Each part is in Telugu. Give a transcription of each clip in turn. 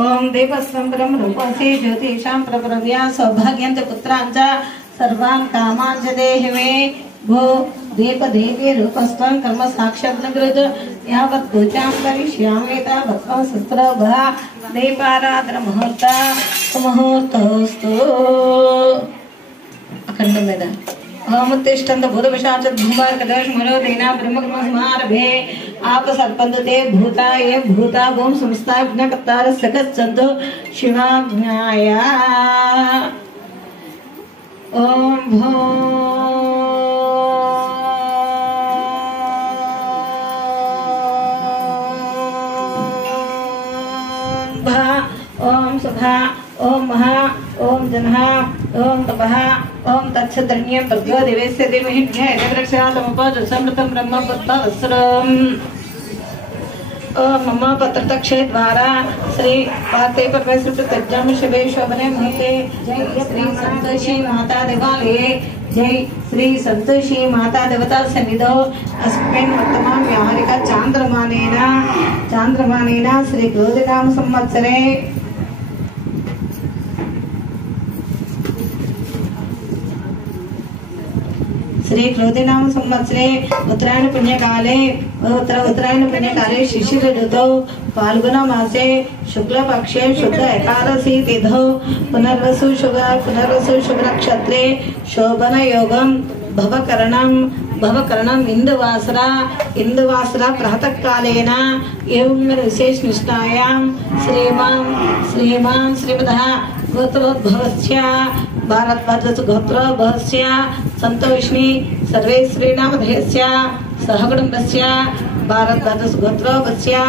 ओम देवस्वंबरम रूपसे ज्योतिषां प्रप्रव्या सौभाग्यं च पुत्रां च सर्वान् कामान् च देहि मे भो दीप देवी रूपस्त्वं कर्म साक्षात् नगृत यावत् पूजां करिष्यामि तावत् सुप्रभा दीपाराधन मुहूर्तस्तु अखंड में अमुत्तिष्ठन्त भूतविशाच धूमार कदश मरो देना ब्रह्मकर्म समारभे आप सर्पन्ते भूता ये भूता भूम संस्था विघ्नकर्तार सकत संतो शिवाज्ञाया ओम भो भा ओम सुभा ओम महा ओम जनहा ओम तपः ओम तत्सदन्यं प्रद्यो दिवेस्य देवहि ध्यायवृक्षातमुपजसमृतं ब्रह्मपुत्रवस्त्रम् ओम मम पत्रतक्षे द्वारा श्री पार्थे परमेश्वर तज्जम शिवे शोभने मुहूर्ते जय श्री संतोषी माता देवालये जय श्री संतोषी माता देवता सन्निधौ अस्मिन् वर्तमान व्यावहारिक चांद्रमानेन श्री क्रोधिनाम संवत्सरे श्री क्रोधिनाम संवत्सरे उत्तरायण पुण्यकाले शिशिर ऋतौ फाल्गुन मासे शुक्ल पक्षे शुक्ल एकादशी तिथौ पुनर्वसु शुभ नक्षत्रे शोभन योगम भवकरणम इंदुवासरा प्रातः कालेन एवं विशेष निष्ठायां श्रीमान श्रीमदः गोत्रोद्भवस्य भारद्वाजस्य गोत्रोद्भवस्य संतोषिणी सर्वेश्वरीनामधेयस्य सहकुटुम्बस्य भारद्वाजस्य गोत्रोद्भवस्य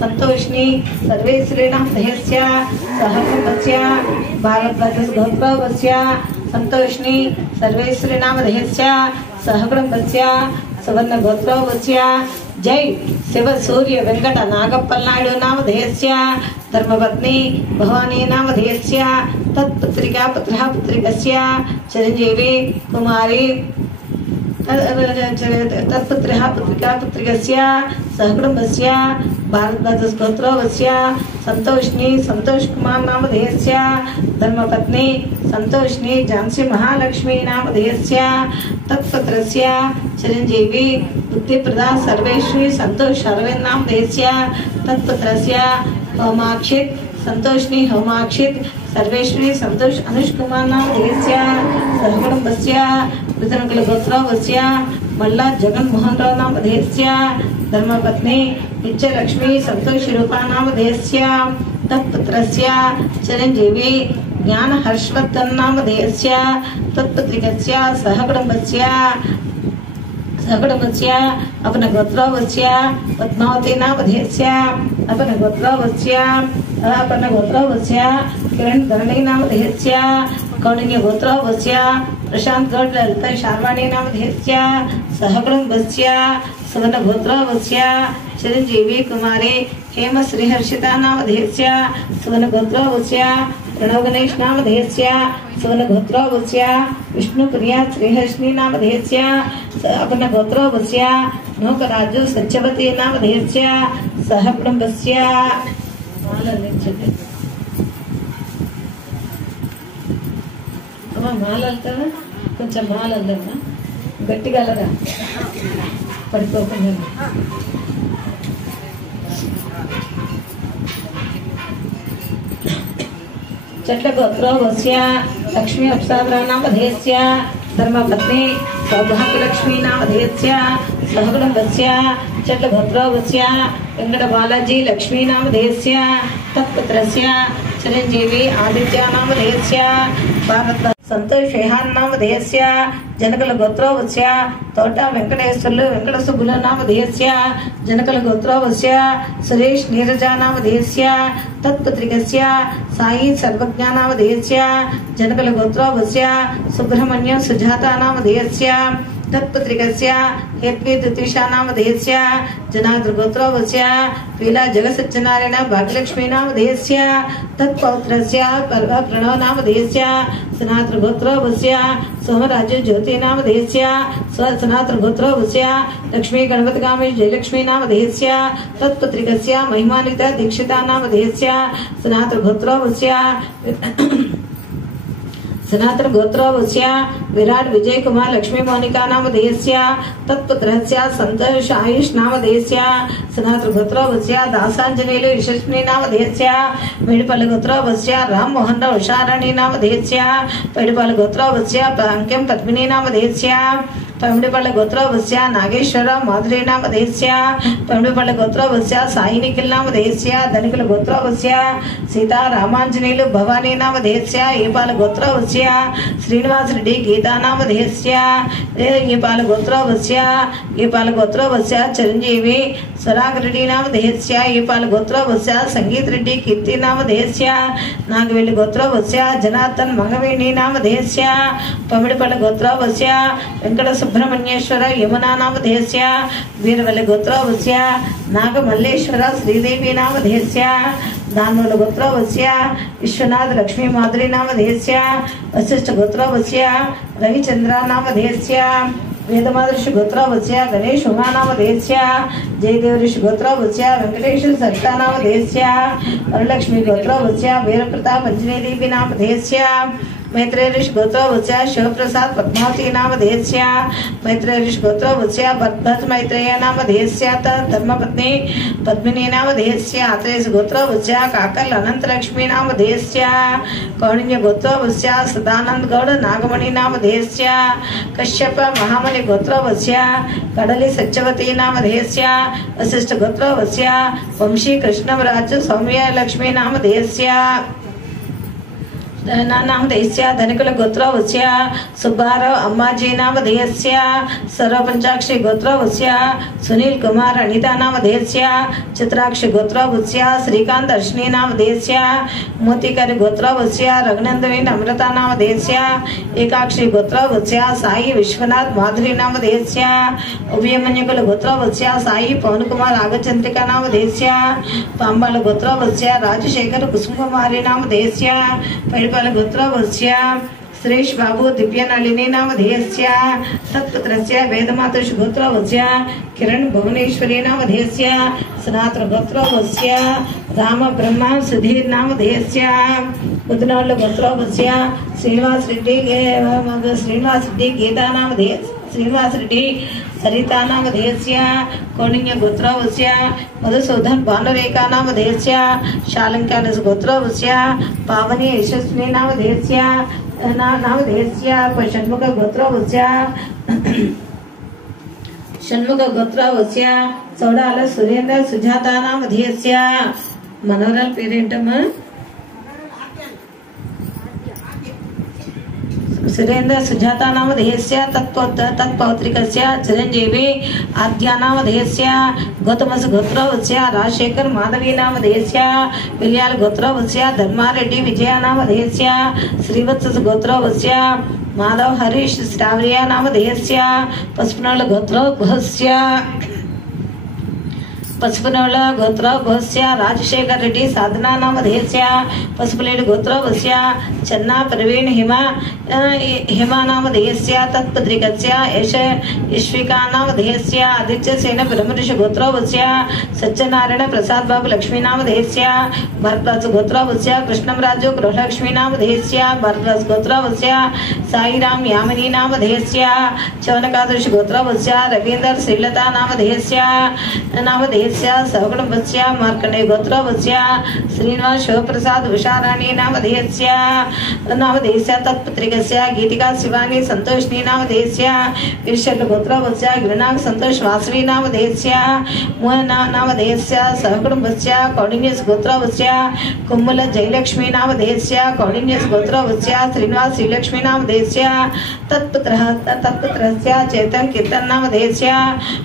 संतोषिणी सर्वेश्वरीनामधेयस्य सहकुटुम्बस्य भारद्वाजस्य गोत्रोद्भवस्य संतोषिणी सर्वेश्वरीनामधेयस्य सहकुटुम्बस्य सुवर्ण गोत्रोद्भवस्य जय शिव सूर्य वेंकट नागप्पलनायुडु नामधेयस्य धर्मपत्नी भवानी नामधेयस्य तत्पुत्रिका पुत्रः पुत्रिकस्य चिरंजीवी कुमारी तत्पुत्रः पुत्रिका पुत्रिकस्य सहकुटुम्बस्य भारद्वाजस्य गोत्रोद्भवस्य संतोषिनी संतोष कुमार नामधेयस्य धर्मपत्नी संतोषिनी झांसी महालक्ष्मी नामधेयस्य तत्पुत्रस्य चिरंजीवी बुद्धिप्रदा सर्वेश्वरी संतोष अरविंद नामधेयस्य तत्पुत्रस्य होमाक्षित संतोषिनी होमाक्षित सर्वेश्वरी संतोष अनुष कुमार नामधेयस्य सहकुटुम्बस्य वितरणकुल गोत्रोद्भवस्य मल्ला जगन मोहन राव नामधेयस्य धर्मपत्नी नित्यलक्ष्मी संतोष रूपा नामधेयस्य तत्पुत्रस्य चिरंजीवी ज्ञान हर्षवर्धन नामधेयस्य तत्पुत्रिकस्य सहकुटुम्बस्य अपने गोत्रोद्भवस्य पद्मावती नामधेयस्य अपने गोत्रोद्भवस्य किरण धरणी नामधेयस्य कौंडिन्य गोत्रोद्भवस्य प्रशांत गौड़ ललिता शार्वाणी नामधेयस्य सहकुटुम्बस्य सुवर्ण गोत्रोद्भवस्य चिरंजीवी कुमारी हेम श्रीहर्षिता नामधेयस्य सुवर्ण गोत्रोद्भवस्य प्रणव गणेश नामधेयस्य सुवर्ण गोत्रोद्भवस्य विष्णुप्रिया श्रीहर्षिणी नामधेयस्य अपने गोत्रोद्भवस्य नौकराजु सत्यवती नामधेयस्य सहकुटुम्बस्य మాలల్తావా కొంచెం మాలల్లమ్మా గట్టిగా అలరా పడిపోకుండా చెట్ల గోత్రోద్భవस्य లక్ష్మీ అప్సరా నామధేయस्य धर्मपत्नी सौभाग्यलक्ष्मी नामधेयस्य सहकुटुम्बस्य చెట్ల గోత్రోద్భవस्य వెంకట బాలాజీ లక్ష్మీ నామధేయस्य तत्पुत्रस्य चिरंजीवी आदित्य नामधेयस्य भारत संतोष शेहान नामधेयस्य जनकल गोत्रोद्भवस्य तोटा वेंकटेश्वर्लु वेंकट सुब्बुल नामधेयस्य जनकल गोत्रोद्भवस्य सुरेश नीरजा नामधेयस्य तत्पुत्रिकस्य साई सर्वज्ञ नामधेयस्य जनकल गोत्रोद्भवस्य सुब्रह्मण्य सुजाता नामधेयस्य तत्पुत्रिकस्य हेत्वेतुतिषानामधेयस्य जनाद्रगोत्रोऽवस्य पीला जगसच्चनारायण भाग्यलक्ष्मीनामधेयस्य तत्पौत्रस्य प्रणवनामधेयस्य सनातनगोत्रोऽवस्य सोमराजु ज्योतिनामधेयस्य सनातनगोत्रोऽवस्य लक्ष्मी गणपतिगामी जयलक्ष्मीनामधेयस्य तत्पुत्रिकस्य महिमान्विता दीक्षितानामधेयस्य सनातनगोत्रोऽवस्य सनातन गोत्रोऽवस्य विराट विजय कुमार लक्ष्मी मोनिका नामधेयस्य तत्पुत्रस्य संतोष आयुष नामधेयस्य सनातन गोत्रोऽवस्य दासांजनेलु यशस्विनी नामधेयस्य मेडिपल्ल गोत्रोऽवस्य राम मोहन उषाराणी नामधेयस्य पेडिपल्ल गोत्रोऽवस्य अंक्यम पद्मिनी नामधेयस्य पमिडिपल्ल गोत्रोऽवस्य नागेश्वर माधुरी नामधेयस्य पमिडिपल्ल गोत्रोऽवस्य साई निखिल नामधेयस्य धनिकल गोत्रोऽवस्य सीता रामांजनेलु भवानी नामधेयस्य येपाल गोत्रोऽवस्य श्रीनिवास रेड्डी गीता नामधेयस्य येपाल गोत्रोऽवस्य चिरंजीवी स्वराग रेड्डी नामधेयस्य येपाल गोत्रोऽवस्य संगीत रेड्डी कीर्ति नामधेयस्य नागवेली गोत्रोऽवस्य जनार्दन मंगवेणी नामधेयस्य पमिडिपल्ल गोत्रोऽवस्य वेंकट सुब्रह्मण्येश्वर यमुना नामधेयस्य वीरवल्ली गोत्रोऽवस्य नागमल्लेश्वर श्रीदेवी नामधेयस्य दानवल गोत्रोऽवस्य विश्वनाथ लक्ष्मी माधुरी नामधेयस्य वशिष्ठ गोत्रोऽवस्य रविचंद्र नामधेयस्य वेदमादृषि गोत्रोऽवस्य गणेश उमा नामधेयस्य जयदेव ऋषि गोत्रोऽवस्य वेंकटेश्वर सरिता नामधेयस्य वरलक्ष्मी गोत्रोऽवस्य वीरप्रताप अंजनी देवी नामधेयस्य मैत्रेय ऋषि गोत्रोऽवस्य शिवप्रसाद पद्मावती नामधेयस्य मैत्रेय ऋषि गोत्रोऽवस्य भरत मैत्रेय नामधेयस्य धर्मपत्नी पद्मिनी नामधेयस्य आत्रेय गोत्रोऽवस्य काकल अनंतलक्ष्मी नामधेयस्य कौंडिन्य गोत्रोऽवस्य सदानंद गौड़ नागमणि नामधेयस्य कश्यप महामणि गोत्रोऽवस्य कडली सत्यवती नामधेयस्य वशिष्ठ गोत्रोऽवस्य वंशी कृष्णराज सौम्य लक्ष्मी नामधेयस्य नामधेयस्य धनिकुल गोत्रोऽवस्य सुब्बाराव अम्माजी नामधेयस्य सर्वपंचाक्षी गोत्रोऽवस्य सुनील कुमार अनिता नामधेयस्य चित्राक्षी गोत्रोऽवस्य श्रीकांत दर्शनी नामधेयस्य मोतीकर गोत्रोऽवस्य रघुनंदनी अमृता नामधेयस्य एकाक्षी गोत्रोऽवस्य साई विश्वनाथ माधुरी नामधेयस्य उभयमन्युकुल गोत्रोऽवस्य साई पवन कुमार आगचंद्रिका नामधेयस्य पांबाल गोत्रोऽवस्य राजशेखर कुसुमकुमारी नामधेयस्य गोत्रोऽवस्य सुरेश बाबू दिव्यनलिनी नामधेयस्य तत्पुत्रस्य वेदमातृषि गोत्रोऽवस्य किरण भुवनेश्वरी नामधेयस्य सनातन गोत्रोऽवस्य राम ब्रह्मा सुधीर नामधेयस्य उदनवल्ल गोत्रोऽवस्य श्रीनिवास रेड्डी गीता नामधेयस्य श्रीनिवास रेड्डी सरिता नामधेयस्य कौंडिन्य गोत्रोऽवस्य मधुसूदन भानुरेखा नामधेयस्य शालंका गोत्रोऽवस्य पावनी यशस्विनी नामधेयस्य षण्मुख गोत्रोऽवस्य चौडाल सुरेंद्र सुजाता नामधेयस्य मनोरल पेरेंटम्मा सुरेंद्र सुजाता नामधेयस्य तत्पौत्रिकस्य चिरंजीवी आद्या नामधेयस्य गौतमस गोत्रोऽवस्य राजशेखर माधवी नामधेयस्य विल्याल गोत्रोऽवस्य धर्मारेड्डी विजया नामधेयस्य श्रीवत्स गोत्रोऽवस्य माधव हरीश श्रावरिया नामधेयस्य पशुपनोल गोत्रोऽवस्य पशुपनोल गोत्रोऽवस्य राजशेखर रेड्डी साधना नामधेयस्य पशुपलेड गोत्रोऽवस्य चन्ना प्रवीण हिमा नामधेयस्य तत्पुत्रिकस्य यश्विका नामधेयस्य आदित्य सेन ब्रह्मऋषि गोत्रोऽवस्य सत्यनारायण प्रसाद बाबू लक्ष्मी नामधेयस्य भरद्वाज गोत्रोऽवस्य कृष्णराजु गृहलक्ष्मी नामधेयस्य भरद्वाज गोत्रोऽवस्य साईराम यामिनी नामधेयस्य चवनकादृषि गोत्रोऽवस्य रवींद्र श्रीलता नामधेयस्य सवकुटुंबस्य मार्कंडेय गोत्रोऽवस्य श्रीनिवास शिवप्रसाद उषाराणी नामधेयस्य तत्पुत्रिकस्य गीतिका शिवानी संतोषिनी नामधेयस्य विरशल गोत्रोऽवस्य गिरिनाग संतोष वासवी नामधेयस्य मोहन नामधेयस्य सवकुटुंबस्य कौंडिन्यस गोत्रोऽवस्य कुम्मल जयलक्ष्मी नामधेयस्य कौंडिन्यस गोत्रोऽवस्य श्रीनिवास श्रीलक्ष्मी नामधेयस्य तत्पुत्रस्य चेतन कीर्तन नामधेयस्य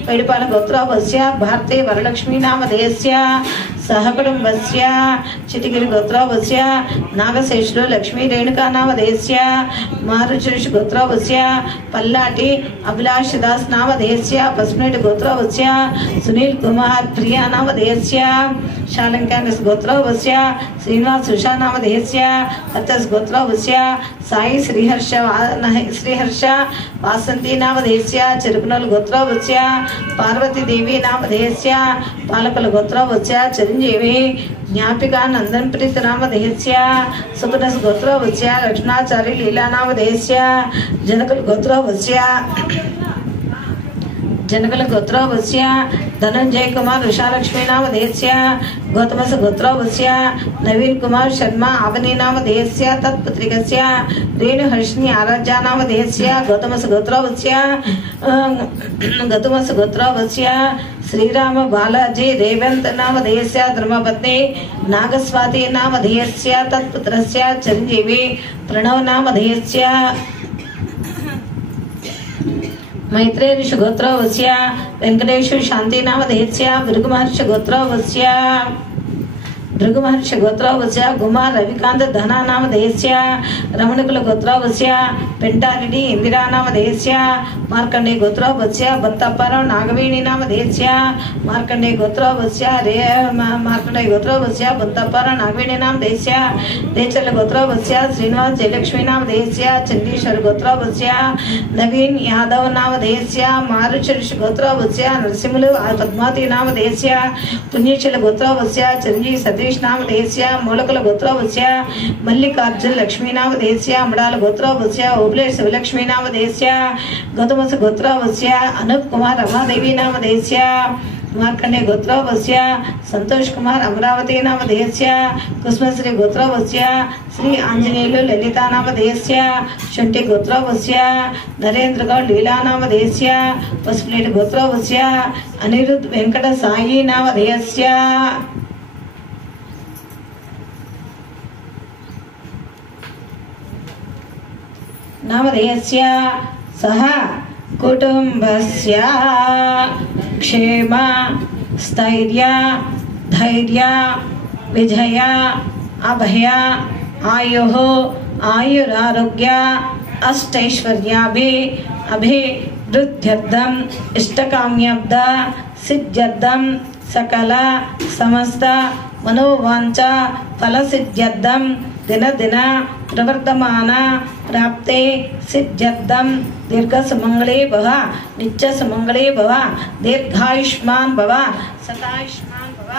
पैडिपाल गोत्रोऽवस्य भारती वरलक्ष्मी नामधेयस्य सहकुटुम्बस्य चितिगिरिगोत्रोऽवस्य नागशेषुलो लक्ष्मी रेणुकानामधेयस्य मारुचेषुगोत्रोऽवस्य पल्लाटि अभिलाषदास नामधेयस्य पस्मेट गोत्रोऽवस्य सुनील कुमार प्रिया नामधेयस्य शालंकानस गोत्रोऽवस्य श्रीनिवास उषा नामधेयस्य अतस गोत्रोऽवस्य साई श्रीहर्ष वासंती नामधेयस्य चिरुकुनल गोत्रोऽवस्य पार्वती देवी नामधेयस्य पालकल गोत्रोऽवस्य चिरंजीवी ज्ञापिका नंदन प्रीत नामधेयस्य सुपनस गोत्रोऽवस्य लक्ष्मणाचार्य लीला नामधेयस्य जनकल गोत्रोऽवस्य धनंजय कुमार उषालक्ष्मी नामधेयस्य गौतमस गोत्रोऽवस्य नवीन कुमार शर्मा आवनी नामधेयस्य तत्पत्रिकस्य रेणुहर्षिणी आराध्या नामधेयस्य गौतमस गोत्रोऽवस्य श्रीराम बालाजी रेवंत नामधेयस्य धर्मपत्नी नागस्वाति नामधेयस्य तत्पुत्रस्य चिरंजीवी प्रणव नामधेयस्य मैत्रेय ऋषि गोत्रोऽवस्य वेंकटेश्वर शांति नामधेयस्य भृगुमहर्षि गोत्रोऽवस्य कुमार रविकांत धना नामधेयस्य रमणकुल गोत्रोऽवस्य पेंटारेड्डी इंदिरा नामधेयस्य मार्कंडे गोत्रोऽवस्य बत्तप्पाराव नागवेणी नामधेयस्य मार्कंडे गोत्रोऽवस्य बत्तप्पाराव नागवेणी नामधेयस्य रेचल गोत्रोऽवस्य श्रीनिवास जयलक्ष्मी नामधेयस्य चंदीश्वर गोत्रोऽवस्य नवीन यादव नामधेयस्य मारुचेषु गोत्रोऽवस्य नरसिंहलु पद्मावती नामधेयस्य पुण्यशील गोत्रोऽवस्य चिरंजीवी सतीश नामधेयस्य मूलकुल गोत्रोऽवस्य मल्लिकार्जुन लक्ष्मी नामधेयस्य अमडाल गोत्रोऽवस्य ओबले शिवलक्ष्मी नामधेयस्य गौतमस गोत्रोऽवस्य अनूप कुमार रमादेवी नामधेयस्य मार्कंडे गोत्रोऽवस्य संतोष कुमार अमरावती नामधेयस्य कुसुमश्री गोत्रोऽवस्य श्री आंजनेयुलु ललिता नामधेयस्य शुंठी गोत्रोऽवस्य नरेंद्र गौड़ लीला नामधेयस्य पसुप्लेट गोत्रोऽवस्य अनिरुद्ध वेंकट साई नामधेयस्य नामधेयस्य सह कुटुंबस्य क्षेम स्थैर्य धैर्य विजय अभय आयुः आयुरारोग्य अभिवृद्ध्यर्थम् इष्टकाम्यब्ध सिद्ध्यर्थम् सकल समस्त मनोवांचा फलसिद्ध्यर्थम् दिन दिन प्रवर्तमान प्राप्ते सिद्ध्यर्थम् दीर्घ सुमंगले भव नित्य सुमंगले भव दीर्घायुष्मान भव सतायुष्मान भव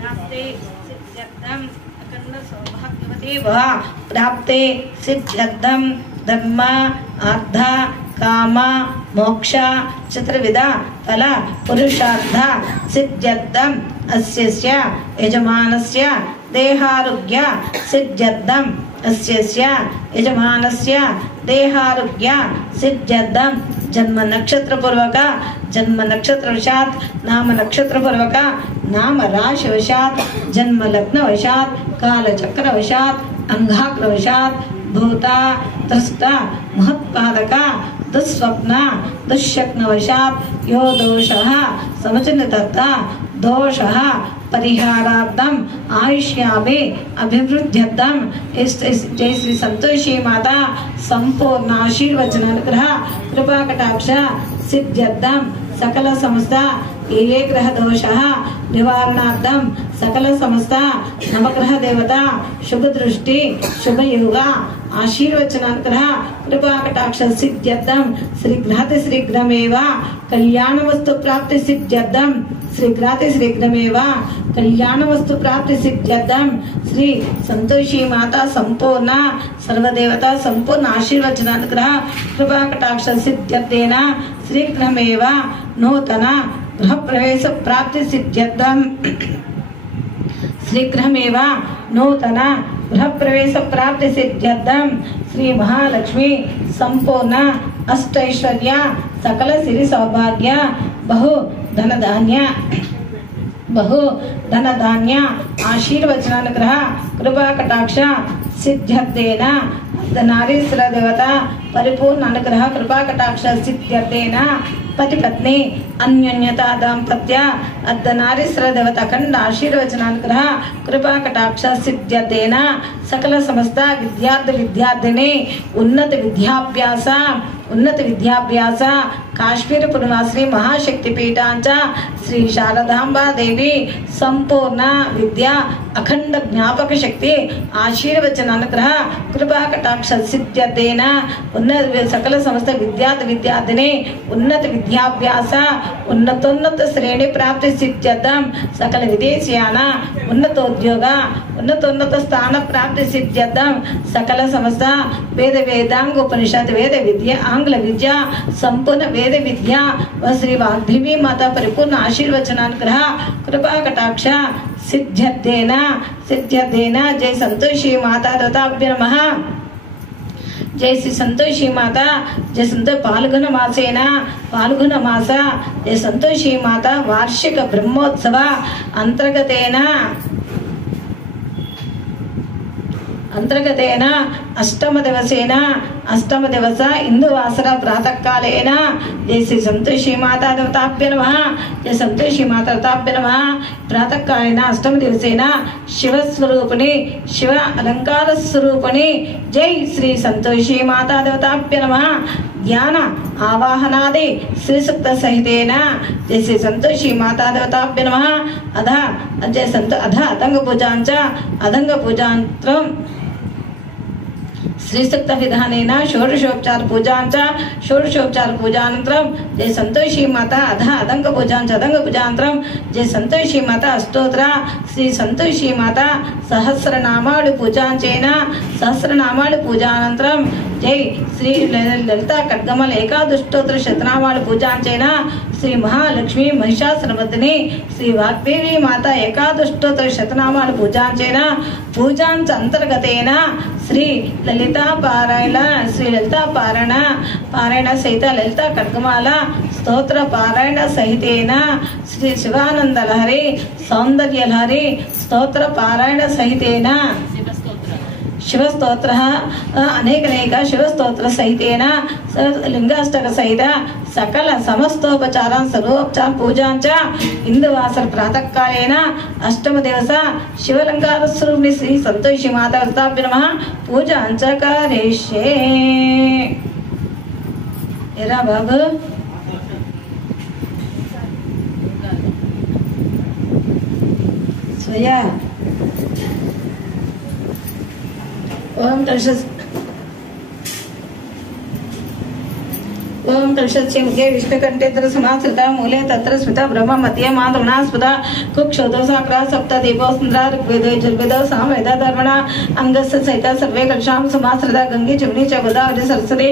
प्राप्ते सिद्ध्यर्थम् अखंड सौभाग्यवती भव प्राप्ते सिद्ध्यर्थम् धर्म अर्थ काम मोक्ष चतुर्विध फल पुरुषार्थ सिद्ध्यर्थम् अस्यस्य यजमानस्य देहारोग्य सिद्ध्यर्थम् अस्यस्य यजमानस्य देहारोग्य सिद्ध्यर्थम् जन्म नक्षत्र पूर्वक जन्म नक्षत्र वशात् नाम नक्षत्र पूर्वक नाम राशि वशात् जन्म लग्न वशात् काल चक्र वशात् अंगाग्र वशात् भूता त्रस्ता महत्पादक दुस्वप्न दुष्शक्न वशात् यो दोषः समचिन्तितः दोषः परिहारार्थम आयुष्याभि अभिवृद्ध्यर्थम जय श्री संतोषी माता संपूर्ण आशीर्वचन अनुग्रह कृपा कटाक्ष सिद्ध्यर्थम सकल समस्त ये ग्रह दोषः निवारणार्थम सकल समस्त नवग्रह देवता शुभ दृष्टि शुभ योग आशीर्वचन अनुग्रह कृपा कटाक्ष सिद्ध्यर्थम शीघ्रमेव कल्याण वस्तु प्राप्ति सिद्ध्यर्थम शीघ्रमेव कल्याण वस्तु प्राप्ति सिद्ध्यर्थम श्री संतोषी माता संपूर्ण सर्वदेवता संपूर्ण आशीर्वचन अनुग्रह कृपा कटाक्ष सिद्ध्यर्थेन शीघ्रमेव नूतन गृह प्रवेश प्राप्ति सिद्ध्यर्थम शीघ्रमेव नूतन गृह प्रवेश प्राप्ति सिद्ध्यर्थम श्री महालक्ष्मी संपूर्ण अष्टैश्वर्य सकल सिरि सौभाग्य बहु धन धान्य आशीर्वचनानुग्रह कृपा कटाक्ष सिद्ध्यर्थेन नारीश्वर देवता परिपूर्ण अनुग्रह कृपा कटाक्ष सिद्ध्यर्थेन पति पत्नी अन्योन्यता दाम्पत्य अर्धनारीश्वर देवता अखंड आशीर्वचनानुग्रह कृपा कटाक्ष सिद्ध्यर्थेन सकल समस्त विद्यार्थी विद्यार्थिनी उन्नत विद्याभ्यास काश्मीर पुरवासिनी महाशक्ति पीठांच श्री शारदांबा देवी संपूर्ण विद्या अखंड ज्ञापक शक्ति आशीर्वचन अनुग्रह कृपा कटाक्ष सिद्ध्यर्थेन उन्नत सकल समस्त विद्यार्थी विद्यार्थिनी उन्नत विद्याभ्यास उन्नतोन्नत श्रेणी प्राप्ति सिद्ध्यर्थम सकल विदेशियान उन्नतोद्योग उन्नतोन्नत स्थान प्राप्ति सिद्ध्यर्थम सकल समस्त वेद वेदांग उपनिषद वेद विद्या आंग्ल विद्या संपूर्ण वेद विद्या व श्री वाग्देवी माता परिपूर्ण आशीर्वचनानुग्रह कृपा कटाक्ष सिद्ध्यर्थेन जय संतोषी माता दत्ताभ्य नमः। जय श्री संतोषी माता जय संतो पाल्गुन मास जय संतोषी माता वार्षिक ब्रह्मोत्सव अंतर्गतेन अष्टम दिवस इंदुवासर प्रातः कालेन जय श्री संतोषी माता देवताभ्य नमः। जय संतोषी माता देवताभ्य नमः। प्रातः कालेन अष्टम दिवसेन शिव स्वरूपिणी शिव अलंकार स्वरूपिणी जय श्री संतोषी माता देवताभ्य नमः। ध्यान आवाहनादि श्री सूक्त सहितेन जय श्री संतोषी माता देवताभ्य नमः। अध अदंग पूजांतरम श्रीसूक्त विधानेन षोडशोपचार पूजानन्तरं जय संतोषी माता अदंग पूजानन्तरं जय संतोषी माता अष्टोत्तर श्री संतोषी माता सहस्रनामावळि पूजानन्तरं जय श्री ललिता खड्गमल एकादशोत्तर शतनामावळि पूजांचेन श्री महालक्ष्मी महिषासुरमर्दिनी श्री वाग्देवी माता एकादशोत्तर शतनामावळि पूजांचेन पूजांच अंतर्गतेन श्री ललिता पारायण सहित ललिता खड्गमाला स्तोत्र पारायण सहितेन श्री शिवानंद लहरी सौंदर्य लहरी स्तोत्र पारायण सहितेन शिवस्तोत्र अनेक शिवस्तोत्र सहितेन लिंगाष्टक सहित सकल समस्तोपचार सर्वोपचार पूजांच इंदुवासर प्रातः कालेन अष्टम दिवस शिवलंकार स्वरूपिणी श्री संतोषी माता देवताभ्य नमः। पूजांच करिष्ये। एरा बाबू स्वया ओम तर्षस्य मुखे विष्णुकंठेतर समाश्रिता मूले तत्र स्मृता ब्रह्म मध्ये मातृणास्पदा कुक्षोदसाग्रा सप्त दीपो सुंदरा ऋग्वेदो यजुर्वेदो सामवेद धर्मणा अंगस्य सहित सर्वे कक्षां समाश्रिता गंगे जमुनी च गोदावरी सरस्वती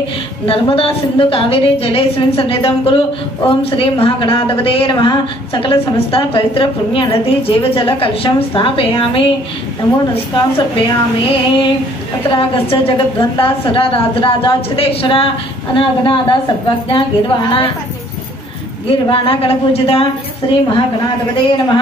नर्मदा सिंधु कावेरी जलेस्मिन् सन्निधं कुरु। ओम श्री महागणाधिपते नमः। सकल समस्त पवित्र पुण्य नदी जीवजल कलशं स्थापयामि नमो नमस्कार समर्पयामि। अत्रागस्य जगद्वन्दा सदा राजराजाच्युतेश्वर अनागनादा सर्वज्ञ गिर्वाणा गणपूजिता श्री महागणाधिपते नमः।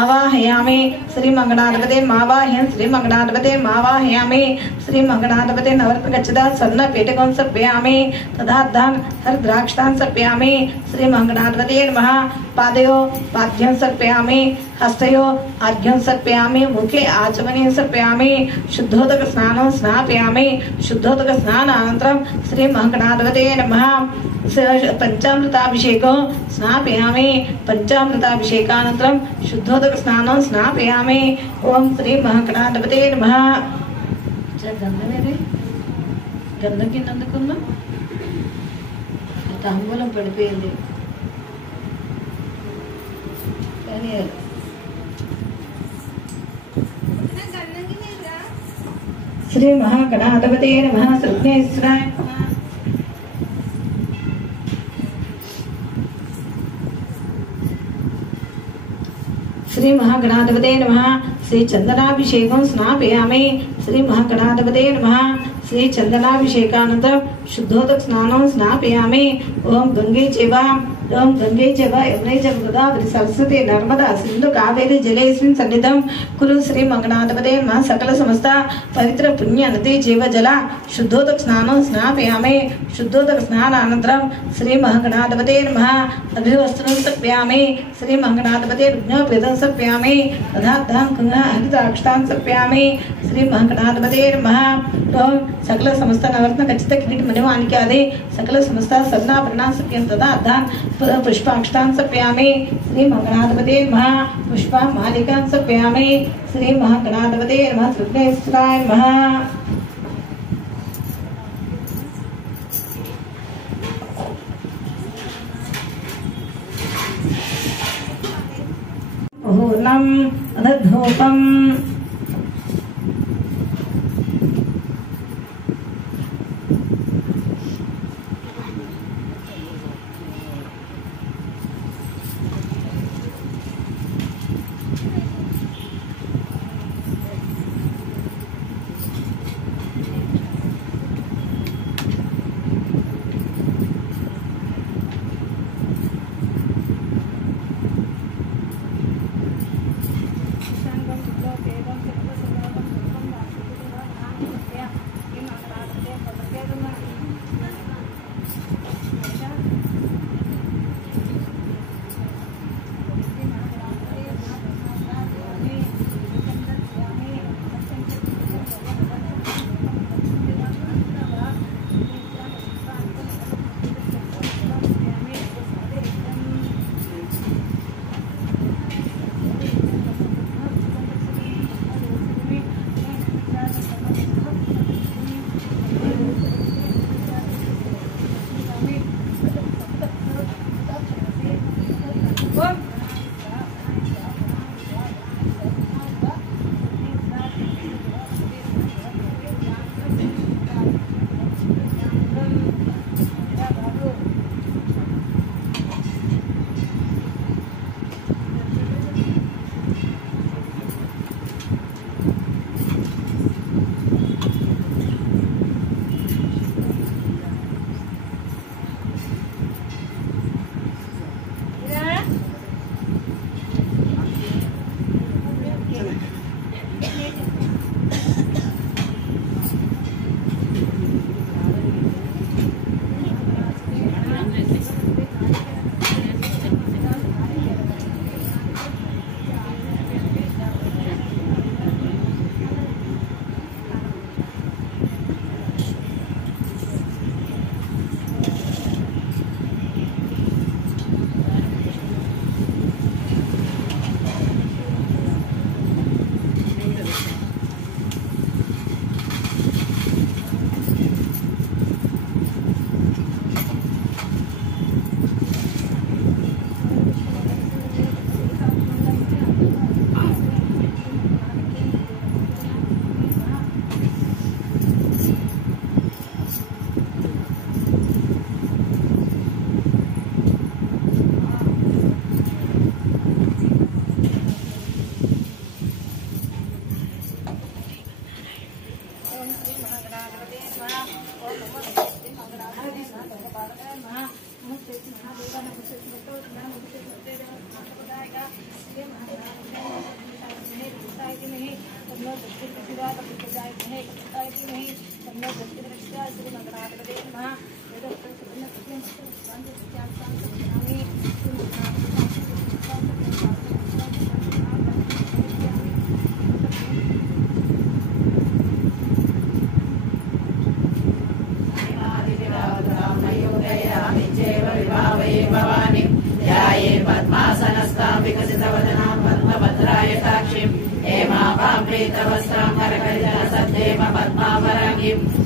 आवाहयामि श्री मंगणाधिपते मावाहयन् श्री मंगणाधिपते मावाहयामि श्री मंगणाधिपते नवरत्न गच्छता स्वर्ण पेटकं सर्पयामि तदार्धान् हरद्राक्षान् सर्पयामि श्री मंगणाधिपते नमः। पादयो पाद्यं सर्पयामि हस्तयो आद्यं सर्पयामि मुखे आचमनीं सर्पयामि शुद्धोदक स्नानं स्नापयामि शुद्धोदक स्नानानन्तरं श्री महागणाधिपते नमः। पंचामृताभिषेकं स्नापयामि पंचामृताभिषेकानन्तरं शुद्धोदक स्नानं स्नापयामि। ओम श्री महागणाधिपते नमः। गंधं కింద అందుకున్నా తాంబూలం పడిపోయింది కానీ श्री महागणाधिपते नमः। सर्वज्ञेश्वराय श्री महागणाधिपते नमः। श्री चंदनाभिषेकं स्नापयामि श्री महागणाधिपते नमः। श्री चंदनाभिषेकानन्तरं शुद्धोदक स्नानं स्नापयामि। ओम गंगे चैव ओम गंगे च यमुने च गोदावरी सरस्वती नर्मदा सिंधु कावेरी जलेस्मिन् सन्निधं कुरु श्री मंगनाधिपते नमः। सकल समस्त पवित्र पुण्य नदी जीव जल शुद्धोदक स्नानं स्नापयामि। शुद्धोदक स्नानानन्तरं श्री मंगनाधिपते नमः अभिवस्त्रं समर्पयामि। श्री मंगनाधिपते विघ्नोपवेदं समर्पयामि। तथा धन कुंभः हरिताक्षतां समर्पयामि। श्री मंगनाधिपते नमः। ओम सकल समस्त नवरत्न खचित किरीट मणिमाणिक्यादि सकल समस्त सर्वाभरणानि समर्पयामि। तथा धन पुष्पाक्षतां समर्पयामि। श्री मंगनाधिपते नमः पुष्पा मालिकां समर्पयामि। श्री मंगनाधिपते नमः विघ्नेश्वराय नमः। पूर्णम् अधधूपम्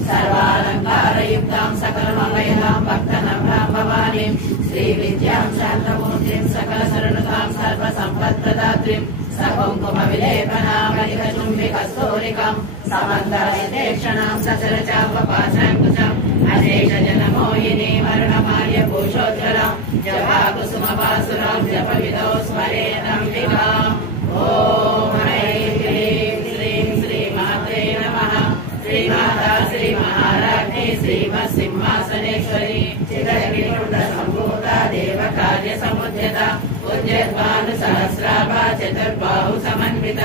सर्वालंकारयुक्तां सकलमंगलां भक्तनम्रां भवानीं श्रीविद्यां शान्तमूर्तिं सकलशरणतां सर्वसम्पत्प्रदात्रीं सकुङ्कुमविलेपनामलिकचुम्बिकस्तूरिकां समन्तरहितेक्षणां सचरचापपाशाङ्कुशम् अशेषजनमोहिनी वर्णमाल्यभूषोज्ज्वलां जपाकुसुमपासुरां जपविदौ स्मरेदम्बिकाम् ॐ ऐं ह्रीं श्रीं श्रीमात्रे नमः। श्रीमाता श्रीमहाराज्ञी श्रीमत्सिंहासनेश्वरी चिदग्निकुण्डसम्भूता देवकाली सहस्राभा चतुर्बाहु समन्वित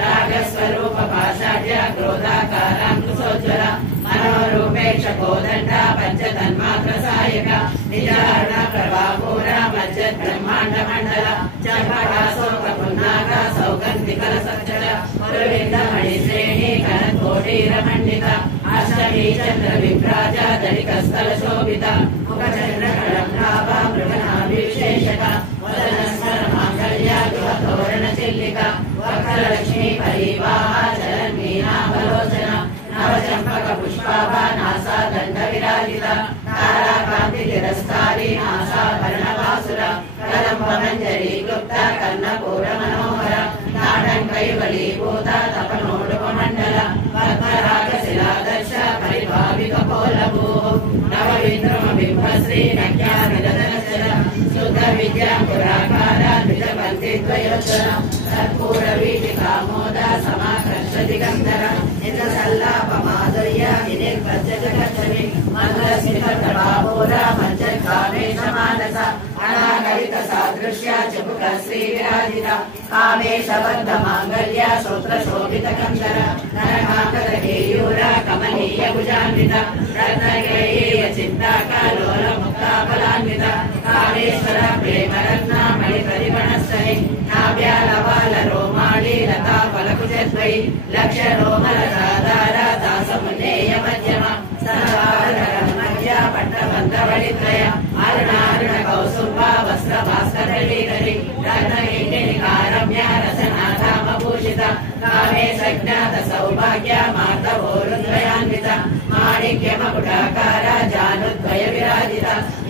रागस्वरूप पाषाढ्य क्रोधाकाराङ्कुशोज्ज्वल मनोरूपेक्ष कोदण्ड पंचतन्मात्र सायक निजारण प्रभापूर मज्जत् ब्रह्माण्ड मंडल चंपकाशोक पुन्नाग सौगन्धिकल सज्जल पुरविन्द मणिश्रेणी कनकोटीरमण्डित अष्टमी चंद्र विभ्राज दलितस्थल शोभित मुखचंद्र कलंकाभ मृगनाभिषेशक वदनस्वर मांगल्य गृहतोरण चिल्लिका वक्रलक्ष्मी परिवाह जलन्मीनावलोचन नवचंपक पुष्पाभा नासा दंड विराजित ताराकांति तिरस्कारी नासा भरणवासुर कदम्ब मंजरी गुप्त कर्णपूर मनोहर नाटं कैवलीभूत तपनोडुपमण्डल पद्मराग शिलादर्श परिभाविक पोलभू नवविद्रुम बिंबश्री नक्यानिरदनचल शुद्ध विद्या पुराकार द्विजपन्थी द्वयोज्जल कर्पूर वीटिकामोद समाकृष्ट दिगंधर निज सल्लाप माधुर्य विनिर्भज जगच्छवि मंगलस्मित प्रभापूर मज्जत् कामेश मानस अनागरित सादृश्य चपुक श्री विराजित कामेश बद्ध मांगल्य सूत्र शोभित कंदर नरकांगद केयूर कमनीय भुजान्वित रत्नगेय चिन्ताकलोल मुक्ताफलान्वित कामेश्वर प्रेम रत्न मणि परिगणस्थले नाभ्यालवाल रोमाणि लता फलकुचद्वै लक्ष रोमल साधार दासमुन्नेय मध्यम सर्वाधर मध्य पट्टबन्धवळित्रय अरुणारुण कौसुम्ब वस्त्र भास्करलीकरि रत्नगिण्डिनिकारम्य रसनाधामभूषित कामे सज्ञात सौभाग्य मार्दवोरुद्रयान्वित माणिक्यमकुटाकार जानुद्वय विराजित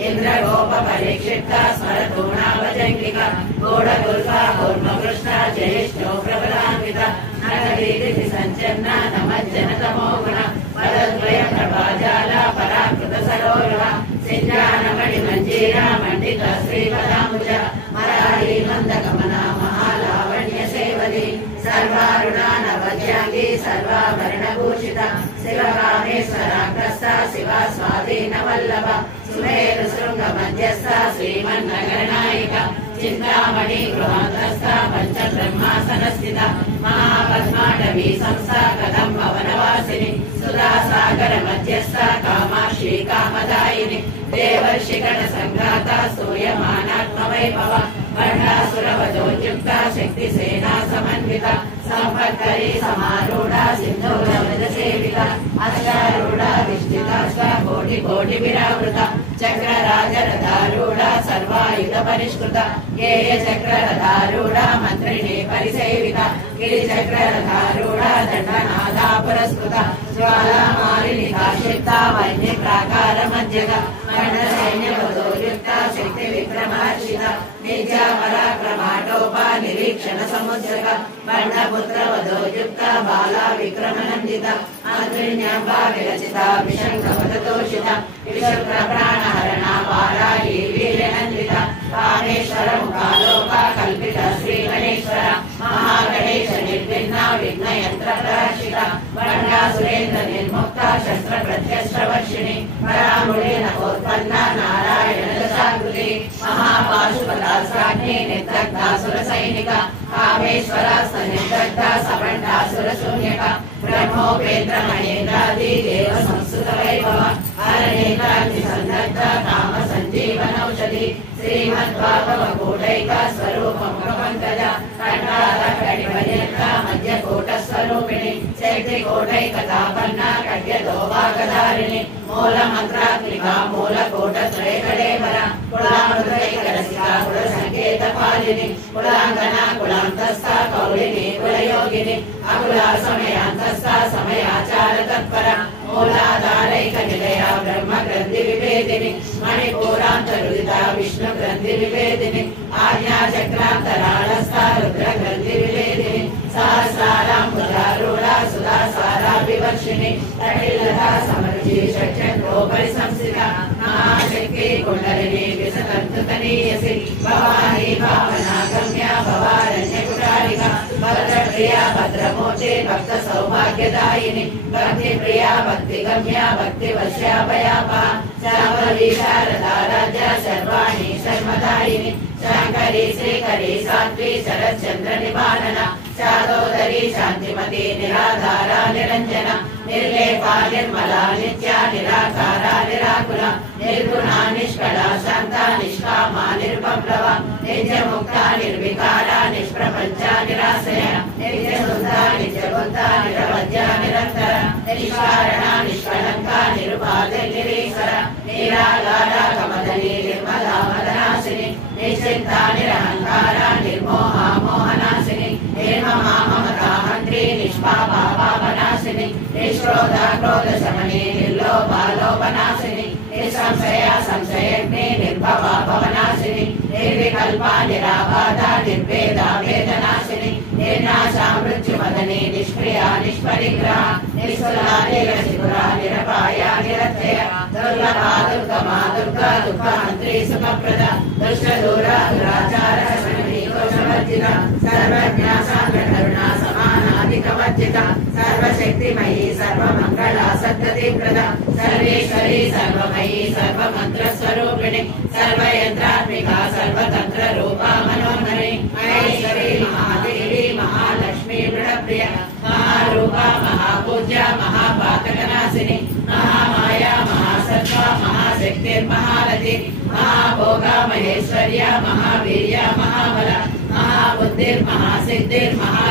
इन्द्रगोप परीक्षिप्त स्मरतूणावजङ्गिक गूढगुल्फा कूर्मकृष्ण जयिष्णो प्रबलान्वित नगरीति सञ्चन्न नमज्जन तमोगुण पदद्वय प्रभाजाल पराकृत सरोरुह सिञ्जानमणि मञ्जीर मण्डित श्रीपदाम्बुज मरारी मन्दगमना महालावण्य सेवदी सर्वारुणा नवज्यांगी सर्वाभरणभूषित शिवकामेश्वराग्रस्थ शिवा स्वाधीन वल्लभ सुमेरु शृंग मध्यस्थ श्रीमन्नगरनायक चिन्तामणि गृहान्तस्थ पंच ब्रह्मासनस्थित महापद्माटवी संस्था कदम्ब वनवासिनि सुधा सागर मध्यस्थ कामाक्षी कामदायिनि देवर्षिगण संघाता स्तूयमानात्मवैभव वर्णासुरवधोद्युक्त शक्ति सेना समन्वित संपत्करी समारूढ़ सिंधूरवृत सेवित अश्वारूढ़ विष्टिताश्व कोटि कोटि विरावृत चक्र राजरथारूढ़ सर्वायुध परिष्कृत गेय चक्र रथारूढ़ मंत्रिणी परिसेवित गिरि चक्र रथारूढ़ दंडनादा पुरस्कृत ज्वाला मालिनी काशिप्त वन्य प्राकार मध्यग वर्ण सैन्य वधोयुक्त शक्ति विक्रमहर्षित नित्या पराक्रमाटोपा निरीक्षण समुद्रक वर्णपुत्र वधोयुक्त बाला विक्रमनन्दित मंत्रिण्यम्बा विरचिता विशङ्खपदतोषित विशुक्रप्राणहरणा वाराही वीर्यनन्दित कामेश्वर मुखालोका कल्पित श्रीगणेश्वर महागणेश निर्विघ्न विघ्नयन्त्र प्रहर्षित वर्णासुरेन्द्र निर्मुक्त शस्त्र प्रत्यस्त्रवर्षिणि परामुळे नवोत्पन्न नारायण दशाकृति महापाशुपतास्त्राग्नि निर्दग्धासुर सैनिक कामेश्वरास्त्र निर्दग्ध सवण्डासुर शून्यक ब्रह्मोपेन्द्र महेन्द्रादि देव संस्कृत वैभव हरनेत्राग्नि संदग्ध काम संजीवनौषधि श्रीमद्भागवकूटैक स्वरूप मुखपङ्कज कण्ठारकटिपर्यन्त मध्यकूटस्वरूपिणि शक्तिकूटैकतापन्न खड्गदोभागधारिणि मूलमन्त्रात्मिका मूलकूटत्रयकलेवर कुलामृतैकरसिका कुलसङ्केतपालिनि कुलाङ्गना कुलान्तस्था कौलिनी कुलयोगिनि अकुला समयान्तस्था समयाचार तत्पर मूलाधारैक निलया ब्रह्म ग्रन्थि विभेदिनि मणिपूरान्तरुदिता विष्णु ग्रन्थि विभेदिनि आज्ञाचक्रान्तराळस्था रुद्र ग्रन्थि विभेदिनि सहस्राराम्बुजारूढा सुधासारा विवर्षिणि तटिलता समरुचि षट्चक्रोपरि संस्थिता महाशक्ति कुण्डलिनी विसतन्तुतनीयसि भवानी भावनागम्या भवारण्यकुटारिका भद्रप्रिया भद्रमूर्ति विमोचे भक्त सौभाग्यदायिनी भक्ति प्रिया भक्ति गम्या भक्ति वश्याभयापा शाम्भवी शारदा राज्या सर्वाणि शर्मदायिनी शांकरी श्रीकरी साध्वी शरच्चंद्र निवारणा शादोदरी शांतिमती निराधारा निरंजना निर्लेपा निर्मला नित्या निराकारा निराकुला निर्गुणा निष्कला शांता निष्कामा निर्बम्लवा नित्यमुक्ता निर्विकारा निष्प्रपंचा निराश्रया नित्यसुंदरा नित्यबुद्धा निरवध्या निरंतरा निष्कारणा निष्कलंका निरुपाधि निरीश्वरा निरागारा कमदनी निर्मला मदनाशिनी निश्चिंता निरहंकारा निर्मोहा मोहनाशिनी निर्ममा ममता हंत्री निष्पापा पापनाशिनी निष्क्रोधा क्रोध शमनी निर्लोभा लोभनाशिनी निसंशया संशयग्नि निर्भवा भवनाशिनी निर्विकल्पा निराबाधा निर्भेदा वेदनाशिनी निर्नाशा मृत्युमदनी निष्क्रिया निष्परिग्रहा निष्कुला निरसिपुरा निरपाया निरत्यया दुर्लभा दुर्गमा दुर्गा दुःखहंत्री सुखप्रदा दुष्टदूरा दुराचार शमनी दोषवर्जिता सर्वज्ञा सान्द्रकरुणा समानाधिकवर्जिता सर्वशक्तिमयी सर्वमंगला सद्गतिप्रदा सर्वेश्वरी सर्वमयी सर्वमन्त्रस्वरूपिणी सर्वयंत्रात्मिका सर्वतंत्र रूपा मनोन्मयी महेश्वरी महादेवी महालक्ष्मी मृडप्रिया महारूपा महापूज्या महापातकनाशिनी महामाया महासत्त्वा महाशक्तिर्महारथी महाभोगा महेश्वर्या महावीर्या महाबला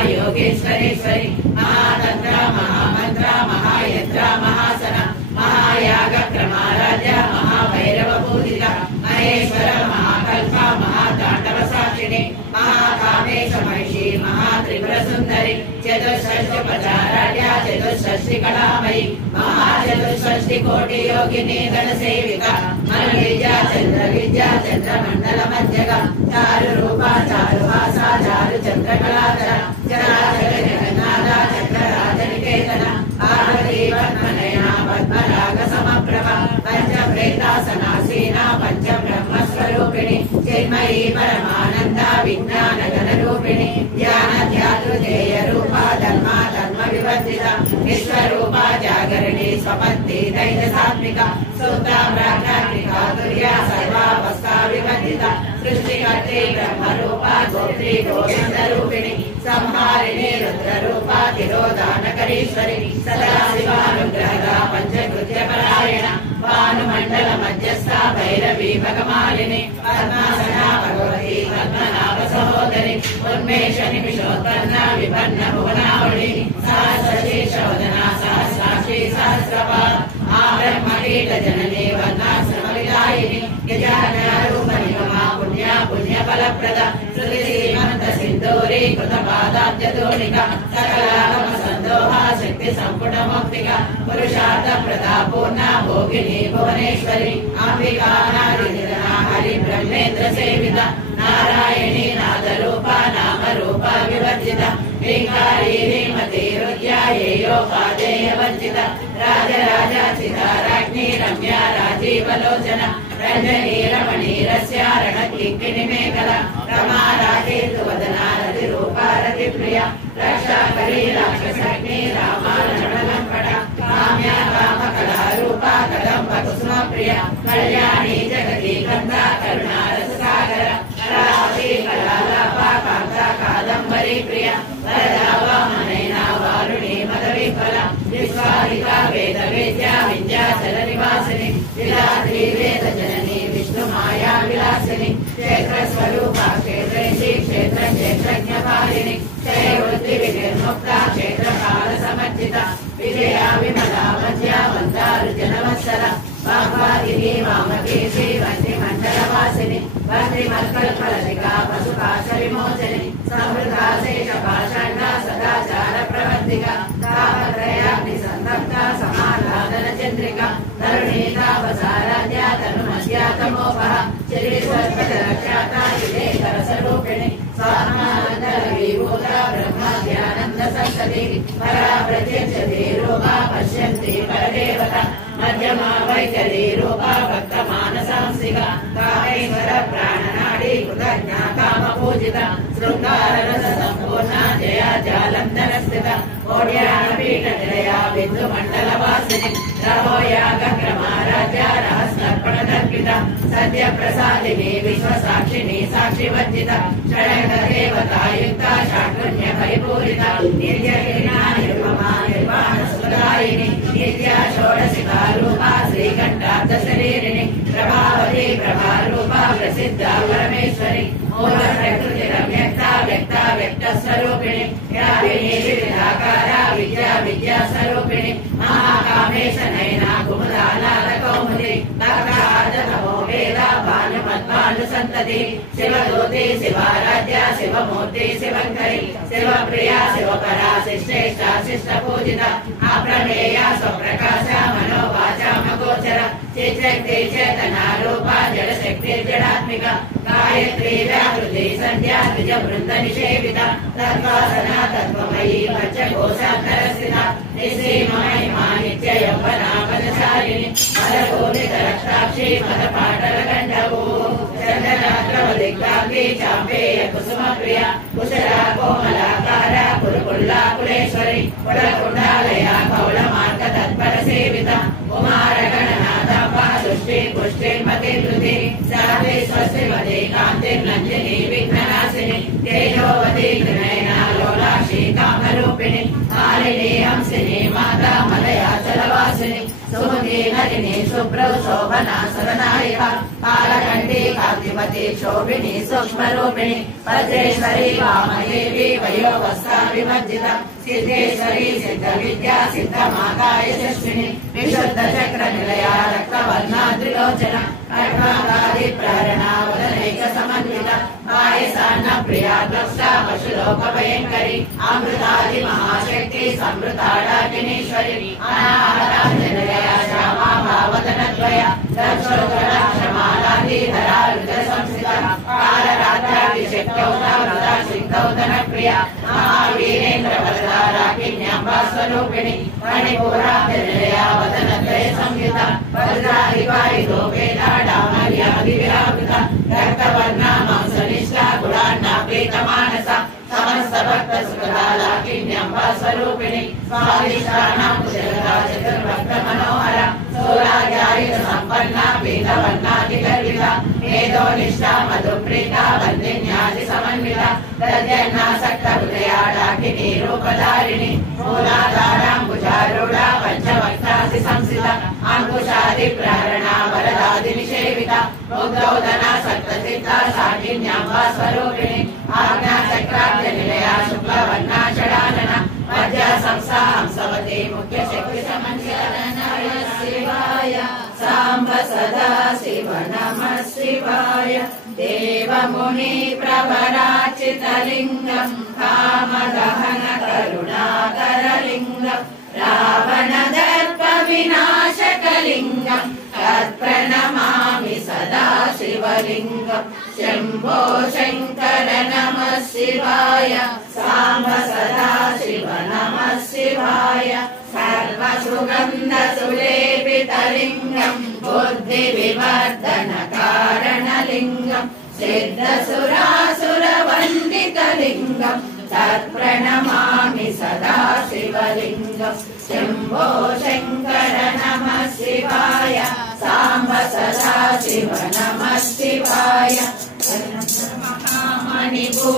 महाबुद्धिर्महासिद्धिर्महायोगेश्वरेश्वरी महातंत्रा महामंत्रा महायंत्रा महासना महायाग क्रमाराध्या महाभैरवपूजिता महेश्वर महाकल्पा महातांडव साक्षिणी महाकामेश महिषी महात्रिपुर सुंदरी चतुष्षष्टिपचाराढ्या चतुष्षष्टि कलामयी महाचतुष्षष्टि कोटि योगिनी गण सेविका मनोविद्या चंद्रमंडल मध्यगा चारु रूपा चारुहासा चारु चंद्र कलाधरा चराचर जगन्नाथा चक्रराज निकेतन पार्वती पद्मनयना पद्मराग समप्रभा पंच प्रेतासनासीना पंच ब्रह्म स्वरूपिणी चिन्मयी परमानंदा विज्ञान गण रूपिणी ज्ञान ध्यातृदेय रूपा धर्मा धर्म विवर्जिता विश्वरूपा जागरणी स्वपत्ति दैत्यसात्मिका सूता ब्रह्मात्मिका तुर्या सर्वावस्था विवर्जिता सृष्टिकर्त्री ब्रह्म रूपा गोत्री गोविंद रूपिणी संहारिणी रुद्र रूपा तिरोधानकरीश्वरी सदा शिवानुग्रहदा पंचकृत्य परायण भानुमंडल मध्यस्था भैरवी भगमालिनी पद्मासना भगवती पद्मनाभ सहोदरी उन्मेष निमिषोत्पन्ना विपन्न भुवनावली सहस्रशीर्षवदना सहस्राक्षी सहस्रपाद ब्रह्मकीट जननी वर्णाश्रम विदायिनी गजानरूपणी महा पुण्या पुण्य फलप्रदा श्रुति श्रीमंत सिंधूरी कृत पादाब्जतोनिका सकलागम संदोहा शक्ति संपुट मुक्तिका पुरुषार्थ प्रदा पूर्णा भोगिनी भुवनेश्वरी अंबिका नारी निधना हरि ब्रह्मेन्द्र सेविता नारायणी नाद रूपा नाम रूपा विवर्जिता ह्रींकारी ह्रीमती रुद्या येयोपादेय वर्जिता राजराजाचिता राज्ञी रम्या राजीवलोचना रंजनी रमणी रस्या रणकिङ्किणी मेखला रमा राजेतुवदना रतिरूपा रतिप्रिया रक्षाकरी राक्षसग्नि रामा रणलम्पटा काम्या कामकला रूपा कदम्ब कुसुमप्रिया कल्याणी जगती कन्दा करुणा रससागर रावती कलालापा कान्ता कादम्बरी प्रिया वरदा वामनयना वारुणी मदविफला विश्वादिका वेद वेद्या विद्याचल निवासिनी विलात्री वेद जननी विष्णु माया विलासिनी क्षेत्र स्वरूपा क्षेत्रेशी क्षेत्र क्षेत्रज्ञपालिनी क्षयवृत्ति विनिर्मुक्ता क्षेत्र काल समर्जिता विजया विमला मध्या वन्दार्जुन वत्सला वाग्वादिनी वामकी श्रीवन्ति मंडलवासिनी वन्ति मत्कल्पलतिका पशुपाश विमोचनी समृद्धा शेष पाषाण्डा सदाचार प्रवर्तिका तापत्रयाग्नि संतप्ता समालादन चंद्रिका तरुणीता वसाराध्या तनुमध्या तमोपहा श्री रक्षाता विवेकर स्वरूपिणी स्वात्मानंद विभूता ब्रह्माद्यानंद संतति परा प्रत्यक्षते रूपा पश्यन्ति परदेवता मध्यमा वैखरी रूपा भक्तमानसांसिका कामेश्वर प्राणनाडी कृतज्ञा काम पूजिता శృంగారరస సంపూర్ణ జయ జాలంధర స్థిత కోడ్యానపీఠ నిలయ బిందు మండల వాసిని రమో యాగ క్రమారాధ్య రహస్యర్పణ దర్పిత సత్య ప్రసాదిని విశ్వసాక్షిని సాక్షి వర్జిత షడంగ దేవతాయుక్త షాఢ్గుణ్య పరిపూరిత నిత్య నిర్మమా నిర్వాణ సుదాయిని నిత్య షోడశికా రూప శ్రీకంఠార్థ శరీరిణి ప్రభావతి ప్రభారూప ప్రసిద్ధ పరమేశ్వరి మూల ప్రకృతి వ్యక్త వ్యక్త వ్యక్త స్వరూపిణి వ్యాపిని వివిధాకార విద్యా విద్యా స్వరూపిణి మహాకామేశ నయన కుముదాలాల కౌముది భక్తార్థమో వేద భాను పద్మాను సంతతి శివదూతి శివారాధ్య శివమూర్తి శివంకరి శివప్రియ శివపరా శిష్టేష్ట శిష్ట పూజిత అప్రమేయ స్వప్రకాశ మనోవాచామగోచర చిశక్తి చేతన రూప జడశక్తి జడాత్మిక గాయత్రి వ్యాహృతి సంధ్యా ద్విజ బృంద నిషేవిత తత్వాసన తత్వమయీ పంచకోశాంతర స్థిత నిశ్రీమహిమా నిత్య యౌవన పదశాలిని మదగోలిత రక్షాక్షి మద పాటల గండవు చందనాగ్రవదిగ్గాంగి చాంపేయ కుసుమ ప్రియ కుశల కోమలాకార కురుకుల్లా కులేశ్వరి కులకుండాలయ కౌళ మార్గ తత్పర సేవిత కుమార గణనాథంబ సృష్టి పుష్టిర్మతి ధృతి సాధి స్వస్తిమతి కాంతిర్నందిని విఘ్ననాశిని తేజోవతి త్రినయన లోలాక్షి కామరూపిణి మాలిని హంసిని మాతా మలయాచలవాసిని సుమతి నలిని శుభ్రౌ శోభనా సదనాయిక కాలకంఠి కాంతిమతి శోభిని సూక్ష్మరూపిణి వజ్రేశ్వరి వామదేవి వయోవస్థా విమజ్జిత సిద్ధేశ్వరి సిద్ధ విద్యా సిద్ధ మాతా యశస్విని విశుద్ధ చక్ర నిలయ రక్తవర్ణా త్రిలోచన ఖడ్గాది ప్రహరణ వదనైక సమన్విత పాయసాన్న ప్రియా ద్రష్ట పశులోక భయంకరి అమృతాది మహాశక్తి సమృతాడాకినీశ్వరి అనాహరాజనయ శ్యామా భావదనద్వయ దక్షోకరాక్షమాలాధీధరా రుద్ర సంస్థిత కాలరాత్రాభిషక్తౌతా సింధౌతన ప్రియ మహావీరేంద్ర వరదారాకిన్యాంబా స్వరూపిణి మణిపూరాభినిలయ వదనద్వయ సంయుత వజ్రాధికారితో వేదాడామర్యాదివిరావృత రక్తవర్ణ మాంసనిష్ట గుడాన్నా ప్రీతమానస సమస్త భక్త సుఖదాలాకిన్యాంబా స్వరూపిణి స్వాదిష్టానాం కుశలదా చతుర్భక్త మనోహర సోరాజాయుధ సంపన్న పీతవర్ణాధిగర్విత మేధోనిష్ట మధుప్రీత వందిన్యాది సమన్విత దర్జన్నాసక్త హృదయాడాకిని రూపధారిణి మూలాధారాంబుజారూఢ పంచవక్తాసి సంస్థిత అంకుశాది ప్రహరణ వరదాది నిషేవిత ముగ్ధౌదన సప్తచిత్త సాకిన్యాంబా స్వరూపిణి ఆజ్ఞా చక్రాబ్జ నిలయ శుక్లవర్ణ షడానన మధ్య సంస్థా హంసవతి ముఖ్య శక్తి సమన్విత శివాయ సాంబ సదా శివ నమః శివాయ దేవముని ప్రవరాచితలింగం కామదహన కరుణాకరలింగం రావణ దర్ప వినాశకలింగం తత్ప్రణమామి సదా శివలింగం శంభో శంకర నమః శివాయ సాంబ సదా శివ నమః శివాయ సర్వసుగంధ సులేపితలింగం బుద్ధి వివర్ధన కారణలింగం సిద్ధసురాసుర వందితలింగం తత్ప్రణమామి సదా శివలింగం శంభో శంకర నమః శివాయ సాంబ సదా శివ నమః శివాయ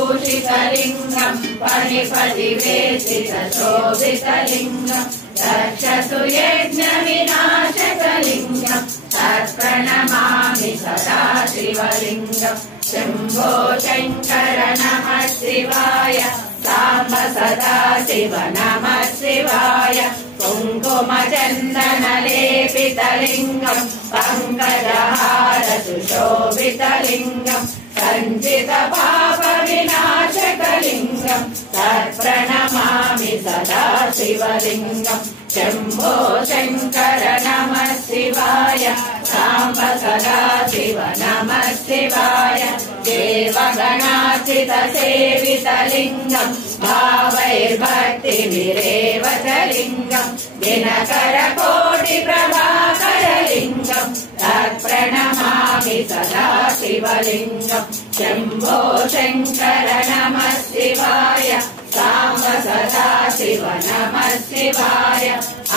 మణిభూషితలింగం పణిపతివేశిత శోభితలింగం రక్షసు యజ్ఞ వినాశకలింగం తత్ప్రణమామి సదా శివలింగం శంభో శంకర నమః శివాయ సాంబ సదా శివ నమః శివాయ కుంకుమ చందన లేపితలింగం పంకజహార సుశోభితలింగం సంచిత పాప వినాశకలింగం తత్ప్రణమామి సదా శివలింగం శంభో శంకర నమః శివాయ సాంబ సదా శివ నమః శివాయ దేవగణార్చిత సేవితలింగం భావైర్భక్తి విరేవతలింగం దినకర కోటి ప్రభాకరలింగం తత్ప్రణమామి సదా శివ शिवलिङ्गम् शम्भो शङ्कर नमः शिवाय साम्ब सदा शिव नमः शिवाय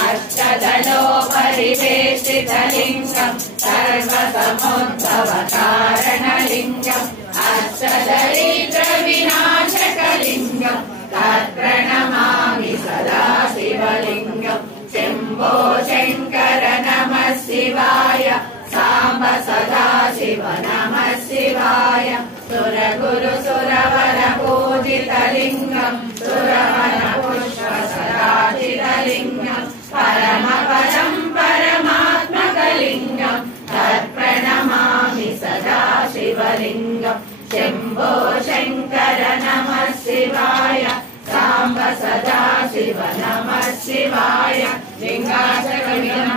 अष्टदलोपरिवेशितलिङ्गम् सर्वसमुद्भवकारणलिङ्गम् अष्टदरिद्रविनाशकलिङ्गम् तत्प्रणमामि सदा शिवलिङ्गम् शम्भो शङ्कर नमः शिवाय साम्ब सदा शिव नमः शिवाय सुरगुरु सुरवर पूजितलिङ्गम् सुरवन पुष्प सदाशितलिङ्गम् परमपदम् परमात्मकलिङ्गम् तत्प्रणमामि सदा शिवलिङ्गम् शम्भो शङ्कर नमः शिवाय साम्ब सदा शिव नमः शिवाय लिङ्गाचकमिदं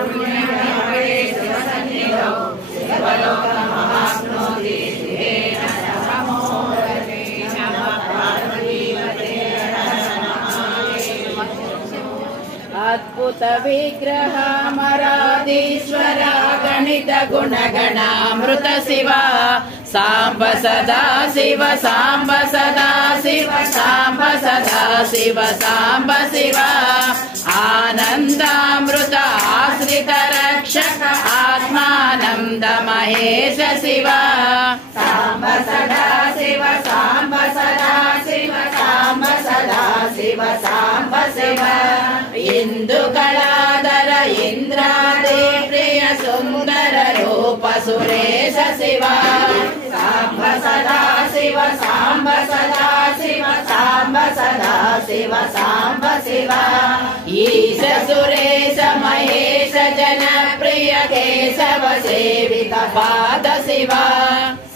पुण्यसन्निधौ शिवलोकमवाप्नोति शिवेन सममोदते नमः पार्वतीपते अद्भुत विग्रह मराधीश्वर गणित गुणगणामृत शिवा साम्ब सदा शिव साम्ब सदा शिव साम्ब सदा शिव साम्ब शिव आनन्दामृत आश्रित रक्षक आत्मानन्द महेश शिव साम्ब सदा शिव साम्ब सदा शिव साम्ब सदा शिव साम्ब शिव इंदु कलाधर इंद्रादे प्रिय सुंदर रूप सुरेश शिव साम्ब सदा शिव साम्ब सदा शिव साम्ब सदा शिव साम्ब शिव ईश सुरेश महेश जन प्रिय केशव सेवित पाद शिव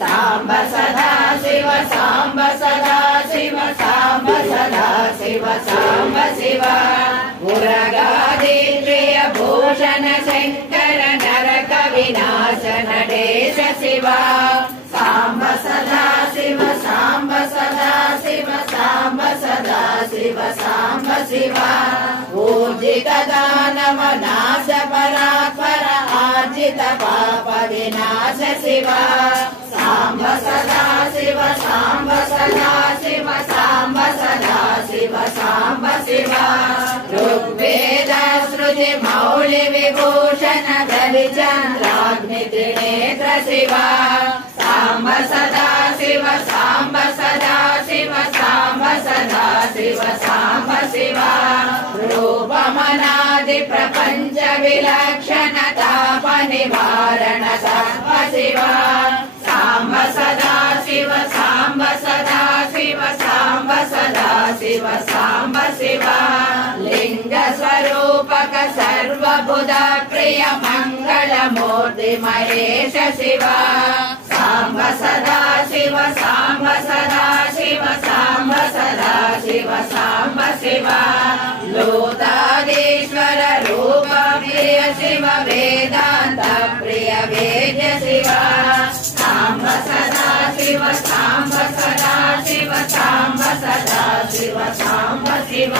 साम्ब सदा शिव साम्ब सदा शिव साम्ब सदा शिव साम्ब शिव उरगादि प्रिय भूषण शङ्कर नरक विनाश नटेश शिव साम्ब सदा शिव साम्ब सदा शिव साम्ब सदा शिव साम्ब शिव ऊर्जित दानव नाश परात्पर आर्जित पाप विनाश शिव साम्ब सदा शिव साम्ब सदा शिव साम्ब सदा शिव साम्ब शिव ऋग्वेद श्रुति मौलि विभूषण गरि चन्द्राग्नि त्रिनेत्र शिव साम्ब सदा शिव साम्ब सदा शिव साम्ब सदा शिव साम्ब शिव रूपमनादि प्रपञ्च विलक्षण ताप निवारण सर्व शिव साम्ब सदा शिव साम्ब सदा शिव साम्ब सदा शिव साम्ब शिव लिंग स्वरूपक सर्वबुध प्रिय मंगल मूर्ति महेश शिव साम्ब सदा शिव साम्ब सदा शिव साम्ब सदा शिव साम्ब शिव लोतादीश्वर रूप प्रिय शिव वेदांत प्रिय वेद्य शिव साम्ब सदा शिव साम्ब सदा शिव साम्ब सदा शिव साम्ब शिव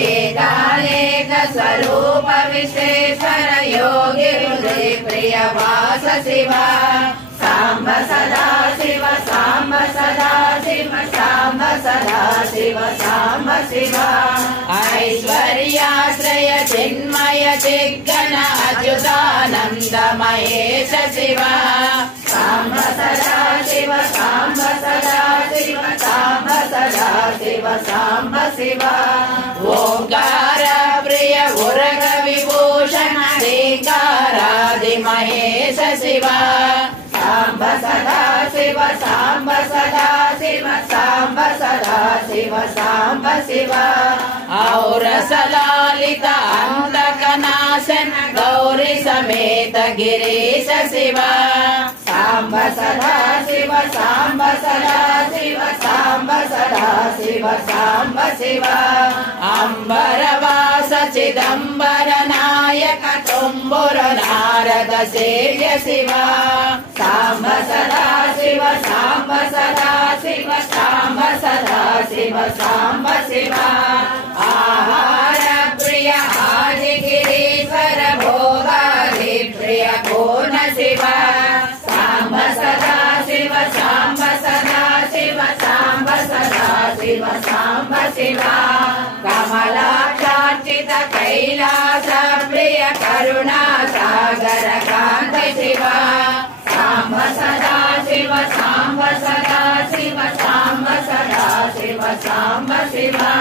एकालेक स्वरूप विश्वेश्वर योगी हृदय प्रिय वास शिव साम्ब सदा शिव साम्ब सदा शिव साम्ब सदा शिव साम्ब शिव ऐश्वर्याश्रय चिन्मय चिद्गण अच्युतानन्द महेश शिव साम्ब सदा शिव साम्ब सदा शिव साम्ब सदा शिव साम्ब शिव ओंकार प्रिय उरग विभूषण ऋकारादि महेश शिव साम्ब सदा शिव साम्ब सदा शिव साम्ब सदा शिव साम्ब शिव और सलालित अंधकनाशन गौरी समेत गिरीश शिव साम्ब सदा शिव साम्ब सदा शिव साम्ब सदा शिव साम्ब शिव अंबरवास चिदंबर नायक तुम्बुर नारद सेव्य शिव साम्ब सदा शिव साम्ब सदा शिव साम्ब सदा शिव साम्ब शिव आहार प्रिय आदि गिरीश्वर भोगादि प्रिय पूर्ण शिव साम्ब सदा शिव शिवा कमलाक्षार्चित कैलास प्रिय करुणा सागर कांत शिवा सांब सदा शिव सांब सदा शिव सांब सदा शिव सांब शिवा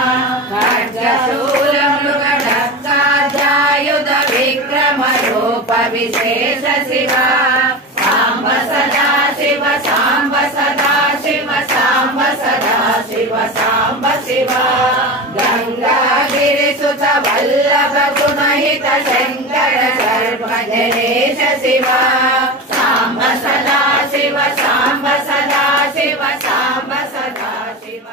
खड्गशूल मृगढक्काध्यायुध विक्रम रूप विशेष शिवा सांब सदा शिव सांब सदा शिव सांब सदा शिव सांब शिवा गंगागिरिसुत वल्लभ गुणहित शंकर सर्वजनेश शिवा सांब सदा शिव सांब सदा शिव सांब सदा शिव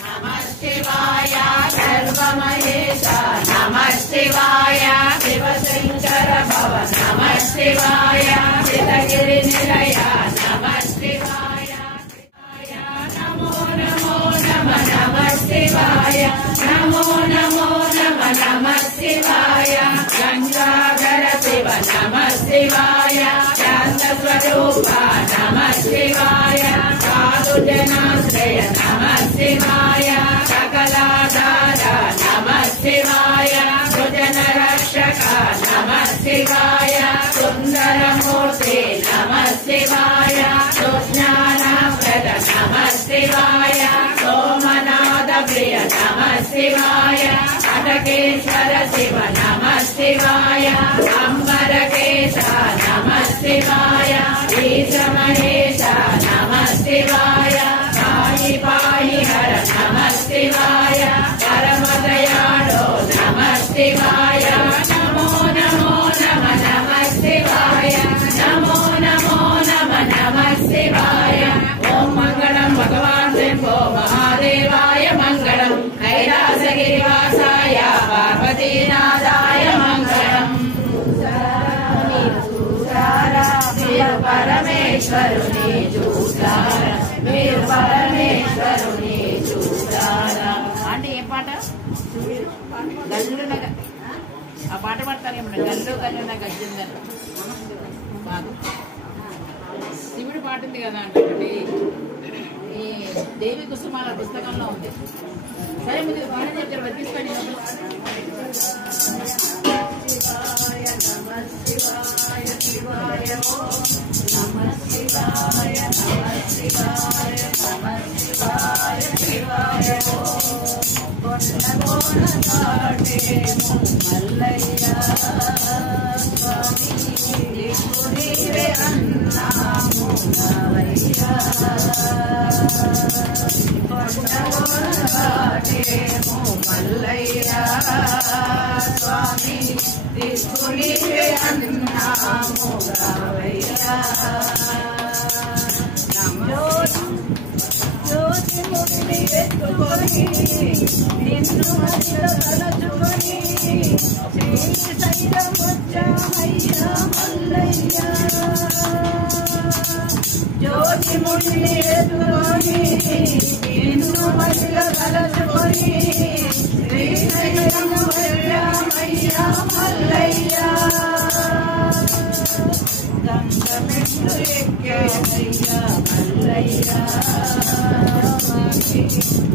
नमः शिवाय सर्वमहेश नमः शिवाय शिवशंकर भव नमः शिवाय चितगिरि निलय नमः शिवाय नमो नमो नमः नमः शिवाय नमो नमो नमः नमः शिवाय गंगाधर शिव नमः शिवाय शांत स्वरूप नमः शिवाय साधु जनाश्रय नमः शिवाय सकलाधार नमः शिवाय सुजन रक्षक नमः शिवाय सुंदर मूर्ति नमः शिवाय सुज्ञानप्रद नमः शिवाय सोमनाथ प्रिय नमः शिवाय अटकेश्वर शिव नमः शिवाय अंबरकेश नमः शिवाय ईश महेश नमः शिवाय साई पाहि हर नमः शिवाय परम दयाळु नमः शिवाय नमो नमो नमः नमः शिवाय नमो नमो नमः नमः शिवाय ओम मंगलम भगवान शंभो महादेवाय मंगलम कैलासगिरिवासाय पार्वतीनाथाय मंगलम परमेश्वरुनि చూసారా మీరు పరమేశ్వరుని చూసారా అంటే ఏ పాట గల్లున ఆ పాట పాడతారేమన్నా గల్లు గల్లున గజ్జిందని బాగా శివుడి పాట ఉంది కదా అంటే ఈ దేవి కుసుమాల పుస్తకంలో ఉంది సరే మీరు పాట చెప్తారు వర్తిస్తాను శివాయ నమః శివాయ శివాయ నమః శివాయ నమః శివాయ నమః శివాయ శివాయ కొండ కోన కాటేమో మల్లయ్య స్వామి నీవే అన్నాము నవయ్య కొండ కోన కాటేమో మల్లయ్య స్వామి నీవే అన్నాము నవయ్య జ్యోతిముడిని ఎత్తుకొని నిన్ను మదిలో తలచుకొని శ్రీశైలం వచ్చామయ్యా మల్లయ్య జ్యోతిముడిని ఎత్తుకొని నిన్ను మదిలో తలచుకొని శ్రీశైలం వచ్చామయ్యా మల్లయ్య గంగమెట్లు ఎక్కామయ్యా మల్లయ్య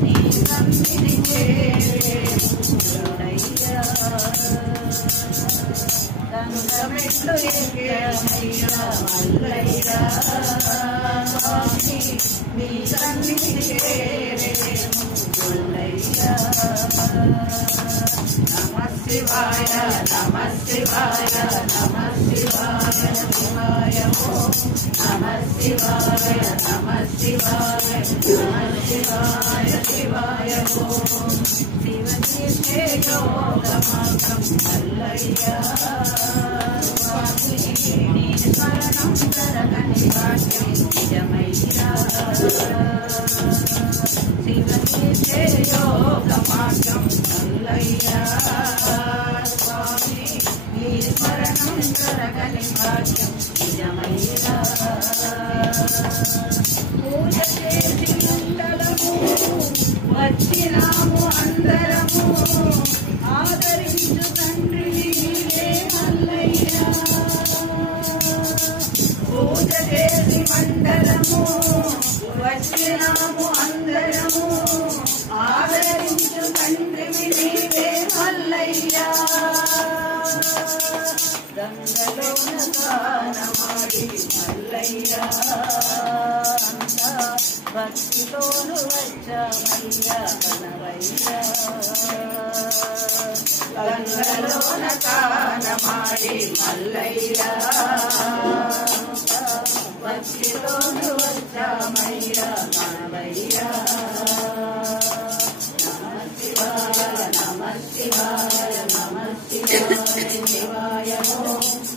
నీ సన్నిధి చేరేయ్యా గంగమెట్లు ఎక్కామయ్యా మల్లయ్య నీ సన్నిధి చేరేయ్యా నమః శివాయ నమః శివాయ నమః శివాయ శివాయ ఓం నమః శివాయ నమః శివాయ నమః శివాయ శివాయ ఓం శివనిష్ఠే యోగమార్గం మల్లయ్య స్వామి నీ స్మరణం జరగని భాగ్యం నిజమయ్యా శివనిష్ఠే యోగమార్గం మల్లయ్య స్వామి నీ స్మరణం జరగని భాగ్యం నిజమయ్యా పూజ చేసి ఉండలము వచ్చినాము అందరము ఆదరించు తండ్రి నీవే మల్లయ్య పూజ చేసి మండలము వచ్చినాము అందరము ఆదరించు గంగలోన స్నానమాడి మల్లయ్య భక్తితోను వచ్చమయ్య కనవయ్య గంగలోన స్నానమాడి మల్లయ్య భక్తితోను వచ్చమయ్య కనవయ్య నమ శివాయ నమ శివాయ శివాయ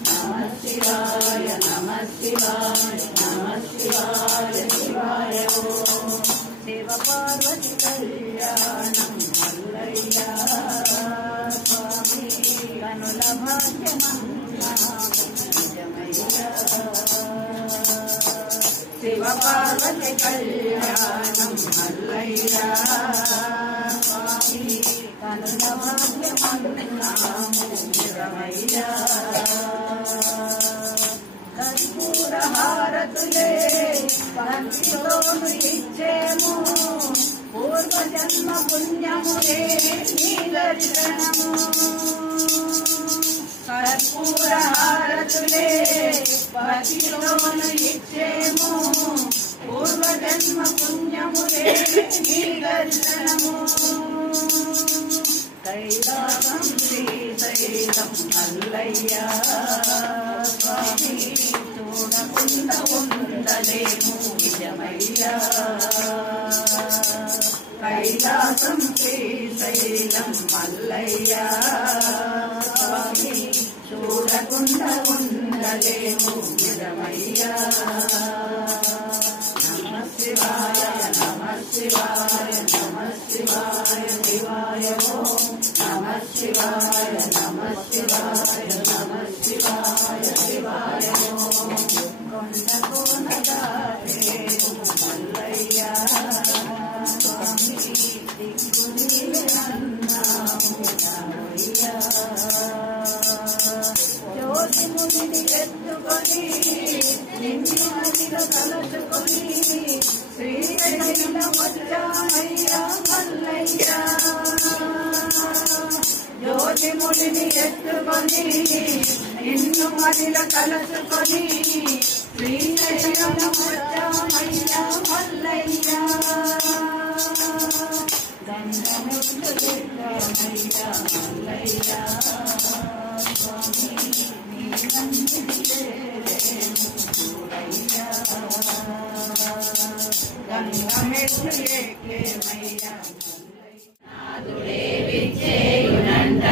నమ శివాయ నమ శివాయ నమ శివాయ శివాయ శివ పార్వతి కళ్యాణం మల్లయ్య స్వామి కనుల భాగ్యమయ్య శివ పార్వతి కళ్యాణం మల్లయ్య స్వామి కనుల భాగ్యమయ్య కర్పూర హారతులే భక్తితోను ఇచ్చేము పూర్వజన్మ పుణ్యములే నీ దర్శనము కర్పూర హారతులే భక్తితోను ఇచ్చేము పూర్వజన్మ పుణ్యములే నీ దర్శనము కైలాసం శ్రీశైలం మల్లయ్య స్వామి చూడకుండా ఉండలేము నిజమయ్య కైలాసం శ్రీశైలం మల్లయ్య స్వామి చూడకుండా ఉండలేము నిజమయ్య నమ శివాయ నమ శివాయ నమ శివాయ శివాయ నమ శివాయ నమ శివాయ నమ శివాయ శివాయ కొండ కోనదారే మల్లయ్య స్వామి దిక్కు నీవే అన్నాము రామయ్య జ్యోతి మునిని ఎత్తుకొని నిన్ను అదిలో కలుసుకొని శ్రీశైలం వచ్చామయ్య మల్లయ్య జ్యోతి మునిని ఎత్తుకొని నిన్ను అదిలో కలుసుకొని శ్రీశైలం వచ్చామయ్య మల్లయ్య గంగముద్దు మల్లయ్య స్వామి నీ నందిని చూడయ్య గంగమెట్లు ఎక్కేమయ్య విచ్చేయునంట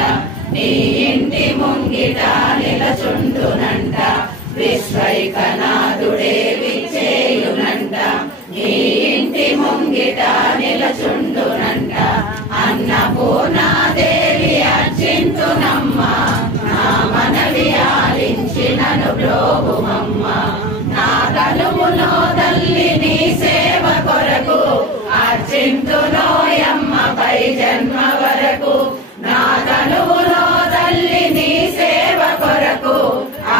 నీ ఇంటి ముంగిట నిలచుండునంట విశ్వైకనాథుడే విచ్చేయునంట నీ ఇంటి ముంగిట నిలచుండునంట అన్నపూర్ణాదేవి అర్చింతునమ్మ నా మనవి ఆలించి నన్ను బ్రోవుమమ్మ నా తనువులో తల్లి నీ సేవ కొరకు అర్చింతునోయమ్మ పై జన్మ వరకు నా తనువులో తల్లి నీ సేవ కొరకు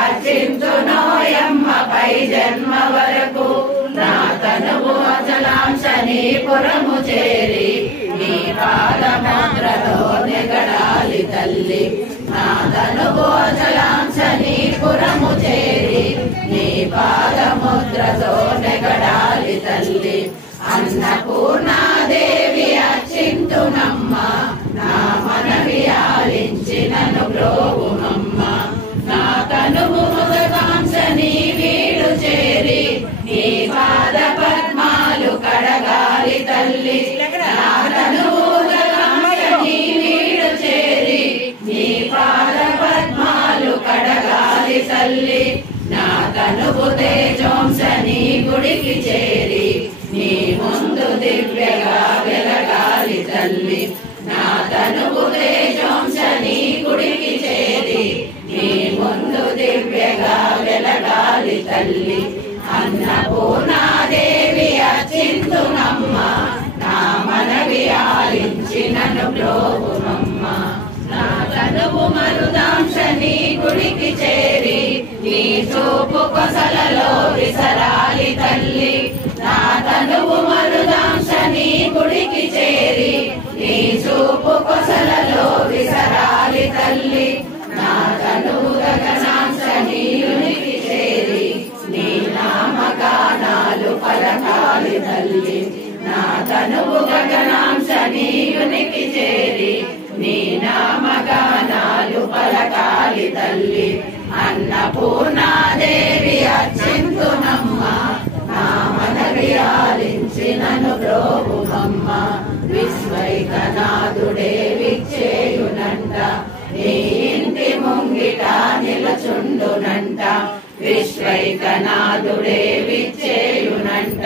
అర్చింతునోయమ్మ పై జన్మ వరకు నా తనువు అచలాంశ నీ పురము చేరి నీ పాదముద్రలో నెగడాలి తల్లి నా తనువు అచలాంశ నీ పురము చేరి నీ పాదముద్రతో నెగడాలి తల్లి అన్నపూర్ణాదేవి అర్చింతునమ్మ నా మనవి ఆలించి నన్ను బ్రోవుమమ్మ నా తనువు ముదకాంశ నీ వీడు చేరి నీ పాద పద్మాలు కడగాలి తల్లి నా తనువు ముదకాంశ నీ వీడు చేరి నీ పాద పద్మాలు కడగాలి తల్లి నా తనువు తేజోంశ నీ గుడికి చేరి నీ ముందు దివ్యగా వెలగాలి తల్లి నా తనువు తేజోంశ నీ గుడికి చేరి నీ ముందు దివ్యగా వెలగాలి తల్లి అన్నపూర్ణాదేవి అర్చింతునమ్మ నా మనవి ఆలించి నన్ను బ్రోవుమమ్మ నా తనువు మరుదాంశ నీ గుడికి చేరి నీ చూపు కొసలలో విసరాలి తల్లి నా తనువు మరుదాంశ నీ గుడికి చేరి నీ చూపు కొసలలో విసరాలి తల్లి తల్లి అన్నపూర్ణాదేవి అర్చింతునమ్మ నా మనవి ఆలించినను బ్రోవుమమ్మ విశ్వైకనాథుడే విచ్చేయునంట నీ ఇంటి ముంగిట నిలచుండునంట విశ్వైకనాథుడే విచ్చేయునంట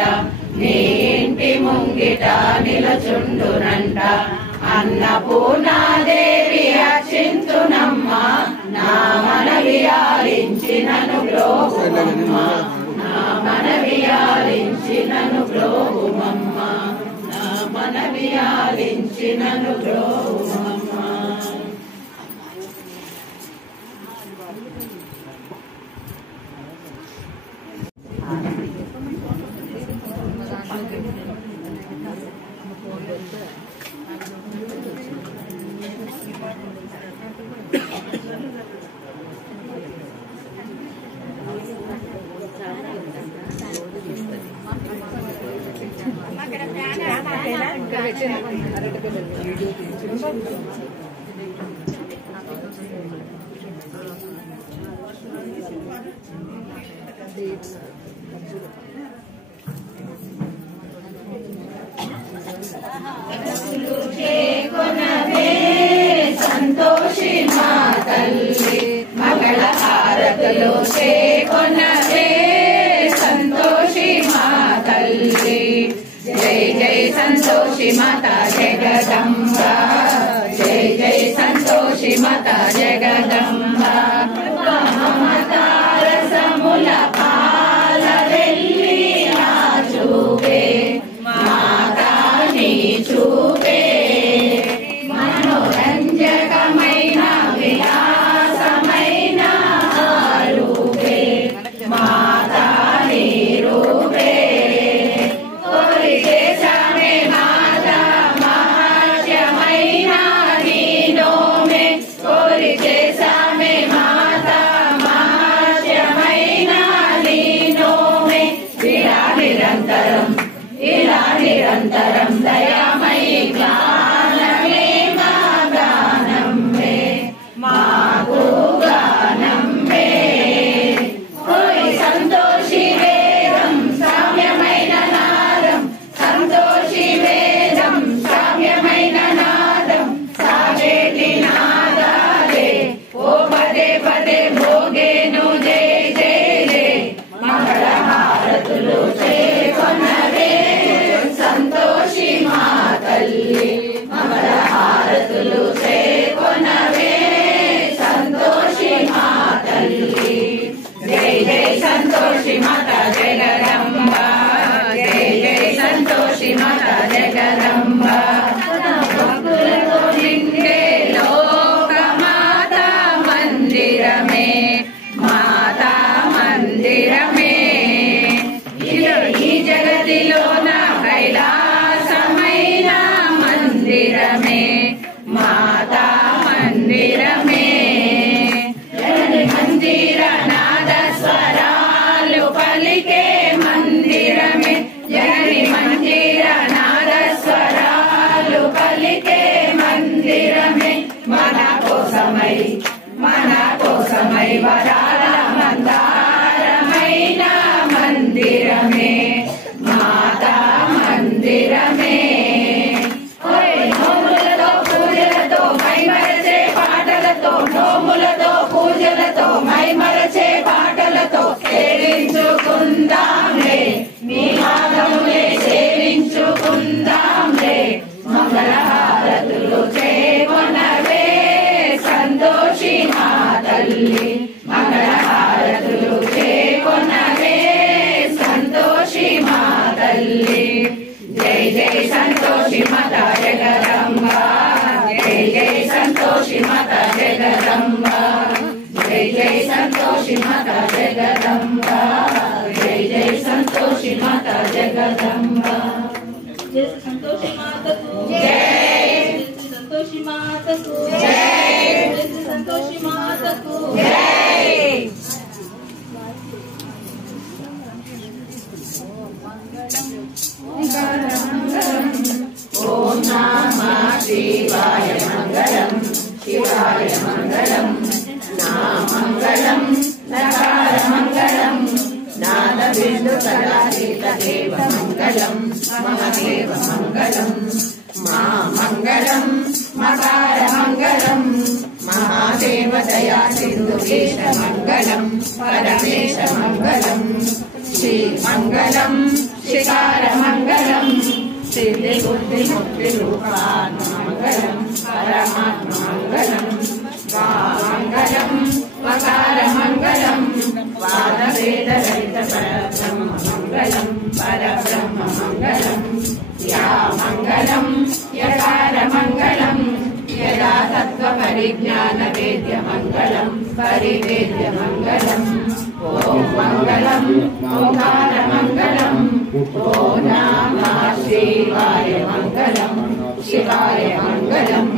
నీ ఇంటి ముంగిట నిలచుండునంట అన్నపూర్ణాదేవి అర్చింతునమ్మ నా మనవి ఆలించినను బ్రోవుమమ్మ నా మనవి ఆలించినను బ్రోవుమమ్మ నా మనవి ఆలించినను బ్రోవుమమ్మ. సంతోషి మా తల్లి మగళ హారతులు చేకొనవే సంతోషి మా తల్లి జై జై సంతోషి మాతా జగదంబ జై జై సంతోషి మాతా జగదంబ మమతారసముల పాల వెళ్ళి నా చూపే మాతా నీ చూపే మనోరంజకమైన విలాసమైన రూపే మాతా నీ రూపే కోరికేశమే మాతా మహాత్యమైన నీ నోమే కోరికేశమే మాతా మహాత్యమైన నీ నోమే ఇలా నిరంతరం దయామయి గానమే మా గానమే మాకు గానమే ఓయ్ సంతోషి వేదం సామ్యమైన నాదం సంతోషి వేదం సామ్యమైన నాదం సాగేటి నాదాలే ఓ పదే పదే భోగేను జై జై జై మంగళ హారతులు చేకొనవే సంతోషి మా తల్లి మంగళ హారతులు చేకొనవే సంతోషి మా తల్లి జై జై సంతోషి మాతా జగదంబ జై జై సంతోషి మాతా జగదంబ భక్తులతో నిండే లోక మాతా మందిరమే మాతా మందిరమే ఈ జగతిలో నా కైలాసమైన మందిరమే మాతా మందిరమే జగని మందిర నాద స్వరాలు పలికే మందిరమే జగని మందిర నాద స్వరాలు పలికే మందిరమే మన కోసమై వరాల మందారమైన మందిరమే మాతా మందిరమే నోములతో పూజలతో మైమరచే పాటలతో నోములతో పూజలతో మైమరచే పాటలతో సేవించుకుందాంలే మీ పాదములే సేవించుకుందాంలే మంగళ హారతులు చేకొనవే సంతోషి మా తల్లి మంగళ హారతులు చేకొనవే సంతోషి మా తల్లి జై జై సంతోషి మాతా జగదంబ జై జై సంతోషి మాతా జగదంబ జై జై సంతోషి మాతా జగదంబ జై జై సంతోషి మాతా జగదంబ जय संतोषी माता को जय संतोषी माता को जय संतोषी माता को जय మంగళం మహాదేవ మంగళం మా మంగళం మకార మంగళం మహాదేవ దయా సింధుకేశ మంగళం పరమేశ మంగళం శ్రీ మంగళం శిఖార మంగళం సిద్ధి బుద్ధి ముక్తి రూపాన్ మంగళం పరమాత్మ మంగళం వా మంగళం వకార మంగళం వాద వేద రహిత పరబ్రహ్మ మంగళం పరబ్రహ్మ మంగళం యా మంగళం యకార మంగళం యదా తత్వ పరిజ్ఞాన వేద్య మంగళం పరివేద్య మంగళం ఓం మంగళం ఓంకార మంగళం ఓం నమః శివాయ మంగళం శివాయ మంగళం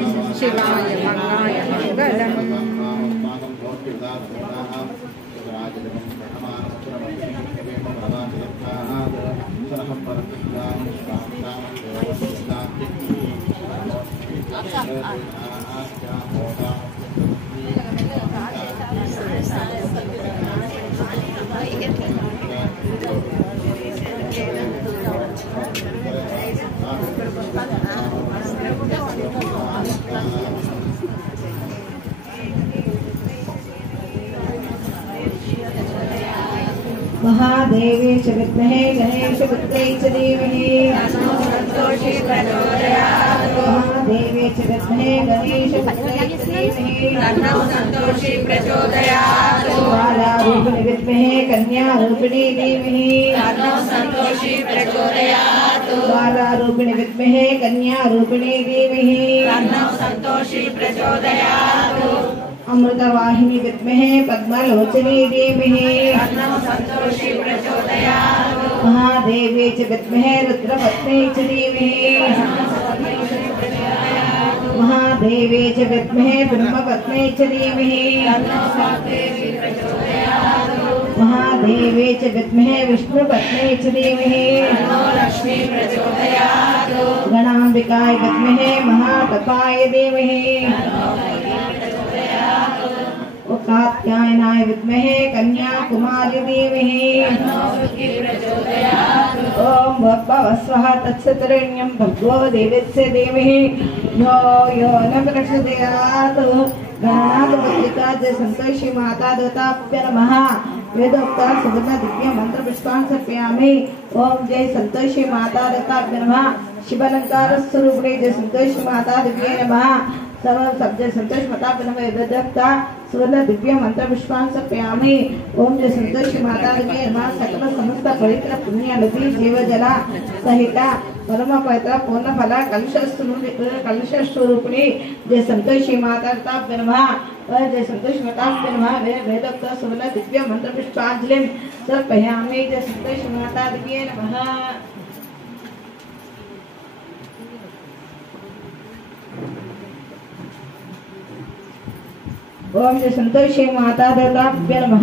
శివాయ మంగాయ మంగళం महादेवी च विद्महे गणेशपुत्रै च धीमहि संतोषी प्रचोदयात् महादेवी च विद्महे गणेशपुत्रै च धीमहि तन्नो संतोषी प्रचोदयात् बालारूपिणी विद्महे कन्यारूपिणी धीमहि तन्नो संतोषी प्रचोदयात् बालारूपिणी विद्महे कन्यारूपिणी धीमहि तन्नो संतोषी प्रचोदयात् अमृतवाहिनी विद्महे पद्मलोचनी धीमहि तन्नो संतोषी प्रचोदयात् महादेवी च विद्महे रुद्रपत्नी च धीमहि महादेवी च विद्महे ब्रह्मपत्नी च धीमहि महादेवी च विद्महे विष्णुपत्नी च धीमहि लक्ष्मी प्रचोदयात् गणाम्बिकाय विद्महे महातपाय धीमहि कात्यायनाय विद्महे कन्याकुमारी धीमहि ओम भवस्वः तत्सतरेण्यं भगवो देवस्य धीमहि यो न प्रचोदयात् गणाधिपतिका जय संतोषी माता देवताभ्य नमः वेदोक्ता सुवर्ण दिव्य मंत्र पुष्पान् समर्पयामि ओम जय संतोषी माता देवताभ्य नमः शिवालंकार स्वरूपिणी जय संतोषी माता देव्यै नमः सर्व सब जय संतोष माता नमः वेदोक्ता सुवर्ण दिव्य मंत्र पुष्पान् समर्पयामि ओम जय संतोषी माता देव्यै नमः सकल समस्त पवित्र पुण्य नदी जीव जल सहित परम पवित्र पूर्ण फल कलश स्वरूपिणी जय संतोषी माता देवताभ्य नमः जय संतोषी माता नमः वेदोक्त सुवर्ण दिव्य मंत्र पुष्पांजलिं समर्पयामि जय संतोषी माता देव्यै नमः ओम जय संतोषी माता देवताभ्य नमः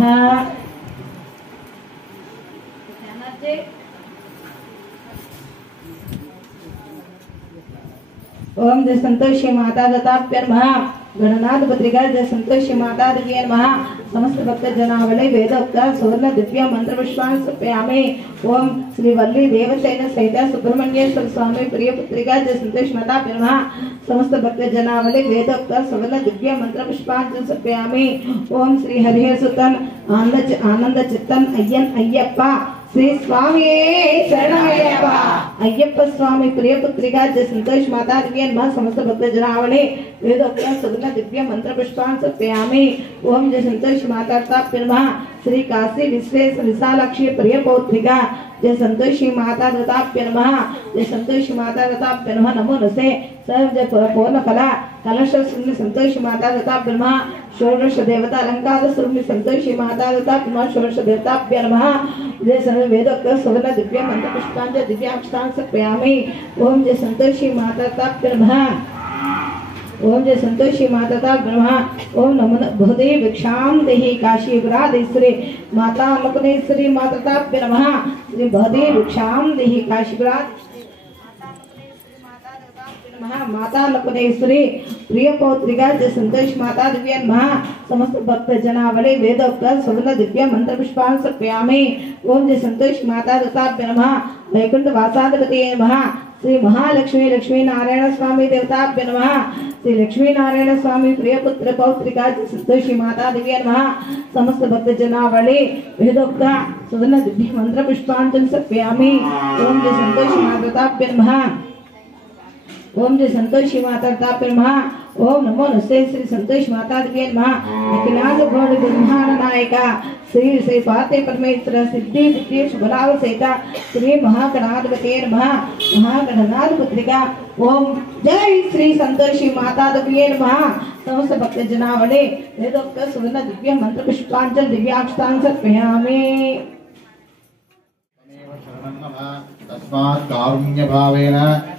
ओम जय संतोषी माता देवताभ्य नमः गणनाथ पत्रिका जय संतोषी माता देव्यै नमः समस्त भक्त जनावली वेदोक्त सुवर्ण दिव्य मंत्र पुष्पान् समर्पयामि ओम श्री वल्ली देवसेन सहित सुब्रह्मण्येश्वर स्वामी प्रिय पत्रिका जय संतोषी माता नमः समस्त भक्त जनावली वेदोक्त सुवर्ण दिव्य मंत्र पुष्पान् समर्पयामि ओम श्री हरिहर सुतन आनंद चित्तन अय्यन अय्यप्प श्री स्वामी शरणमయ్యప్ప अय्यप्प स्वामी प्रिय पुत्रिका जय संतोष माता देव्यै नमः समस्त भक्त जनावली वेदोक्त सुवर्ण दिव्य मंत्र पुष्पान् समर्पयामि ओम जय संतोष माता नमः श्री काशी विश्वेश विशालाक्षी प्रिय पौत्रिका जय संतोषी माता देवताभ्य नमः जय संतोषी माता देवताभ्य नमः नमो नमस्ते सर्व जय पूर्ण फला कलश सुनि संतोषी माता देवताभ्य नमः षोडश देवता अलंकार सुनि संतोषी माता देवताभ्य नमः षोडश देवताभ्य नमः जय सर्व वेदोक्त सुवर्ण दिव्य मंत्र पुष्पांजलि दिव्याक्षतान् समर्पयामि ओम जय संतोषी माता देवताभ्य नमः ओम जय संतोषी माता ब्रह्मा ओम नमो भूदे भिक्षां देहि काशीपुराधीश्वरी माता मकनेश्वरी माताभ्य नमः श्री भूदे भिक्षां देहि काशीपुराधीश्वरी माता नमः माता लकुनेश्वरी प्रिय पौत्रिका जय संतोष माता दिव्य नमः समस्त भक्त जनावली वेदोक्त सुवर्ण दिव्य मंत्र पुष्पान् समर्पयामि ओम जय संतोष माता दत्ताभ्य नमः वैकुंठ वासाधिपते नमः श्री महालक्ष्मी लक्ष्मी नारायण स्वामी देवताभ्य नमः श्री लक्ष्मी नारायण स्वामी प्रिय पुत्र पौत्रिका संतोषी माता दिव्य नमः समस्त भक्त जनावली वेदोक्त सुवर्ण दिव्य मंत्र पुष्पांजलि समर्पयामि ओम जय संतोषी माता दत्ताभ्य नमः ओम जय संतोषी माता दत्ताभ्य नमः ओम नमो नमस्ते श्री संतोष माता दिव्य नमः अखिलांड गौड़ ब्रह्मांड नायिका श्री श्री पार्वती परमेश्वर सिद्धि विद्या शुभलाभ सहित श्री महागणाधिपते नमः महागणनाथ पुत्रिका ओम जय श्री संतोषी माता दिव्य नमः समस्त भक्त जनावली वेदोक्त सुवर्ण दिव्य मंत्र पुष्पांजलि दिव्याक्षतान् समर्पयामि तस्मात् कारुण्य भावेन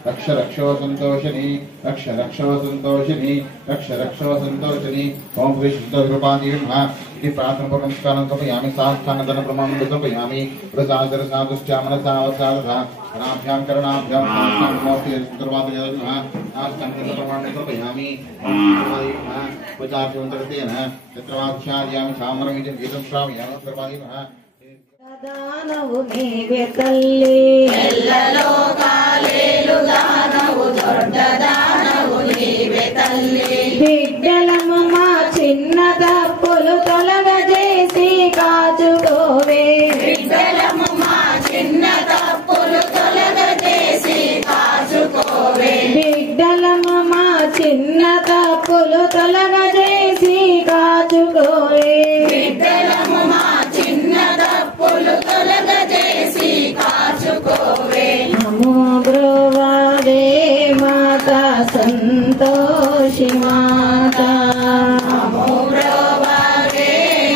रक्ष रक्षो संतोषिनी रक्ष रक्षो संतोषिनी रक्ष रक्षो संतोषिनी ओम श्री शुद्ध कृपादेवी नमः इति प्रार्थना नमस्कारं समर्पयामि साष्टांग दंड प्रमाणं समर्पयामि प्रसादर साधुश्चामन सावसारः कणाभ्यां करणाभ्यां साष्टांग नमस्ते सुत्रवाद नमः साष्टांग दंड प्रमाणं समर्पयामि नमः उपचारयोन्तरतेन चत्रवाक्षार्यामि सामरं गीतं श्रावयामि कृपादेवी नमः దానవు నీవే తల్లి ఎల్లలోకాలేలు దానవు దొడ్డ దానవు నీవే తల్లి బిడ్డలము మా చిన్న తప్పులు తొలగజేసి కాచుకోవే బిడ్డలము మా చిన్న తప్పులు తొలగజేసి కాచుకోవే బిడ్డలము మా చిన్న తప్పులు తొలగజేసి కాచుకోవే బిడ్డలము మా చిన్న తప్పులు తొలగజేసి కాచుకోవే నమో బ్రోవాదే మాతా సంతోషి మాతా నమో బ్రోవాదే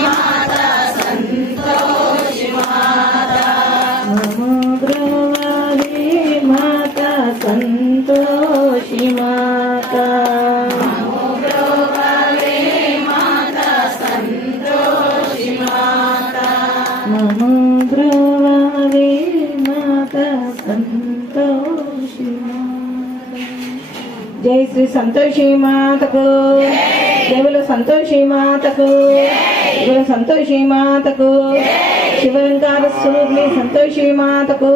మాతా సంతోషి మాతా నమో బ్రోవాదే మాతా సంతోషి మాతా నమో బ్రోవాదే మాతా సంతోషి మాతా నమో బ్రోవాదే మాతా సంతోషి మాతా జై శ్రీ సంతోషి మాతకు దేవుల సంతోషి మాతకు దేవుల సంతోషి మాతకు శివలింగార స్వరూపిణి సంతోషి మాతకు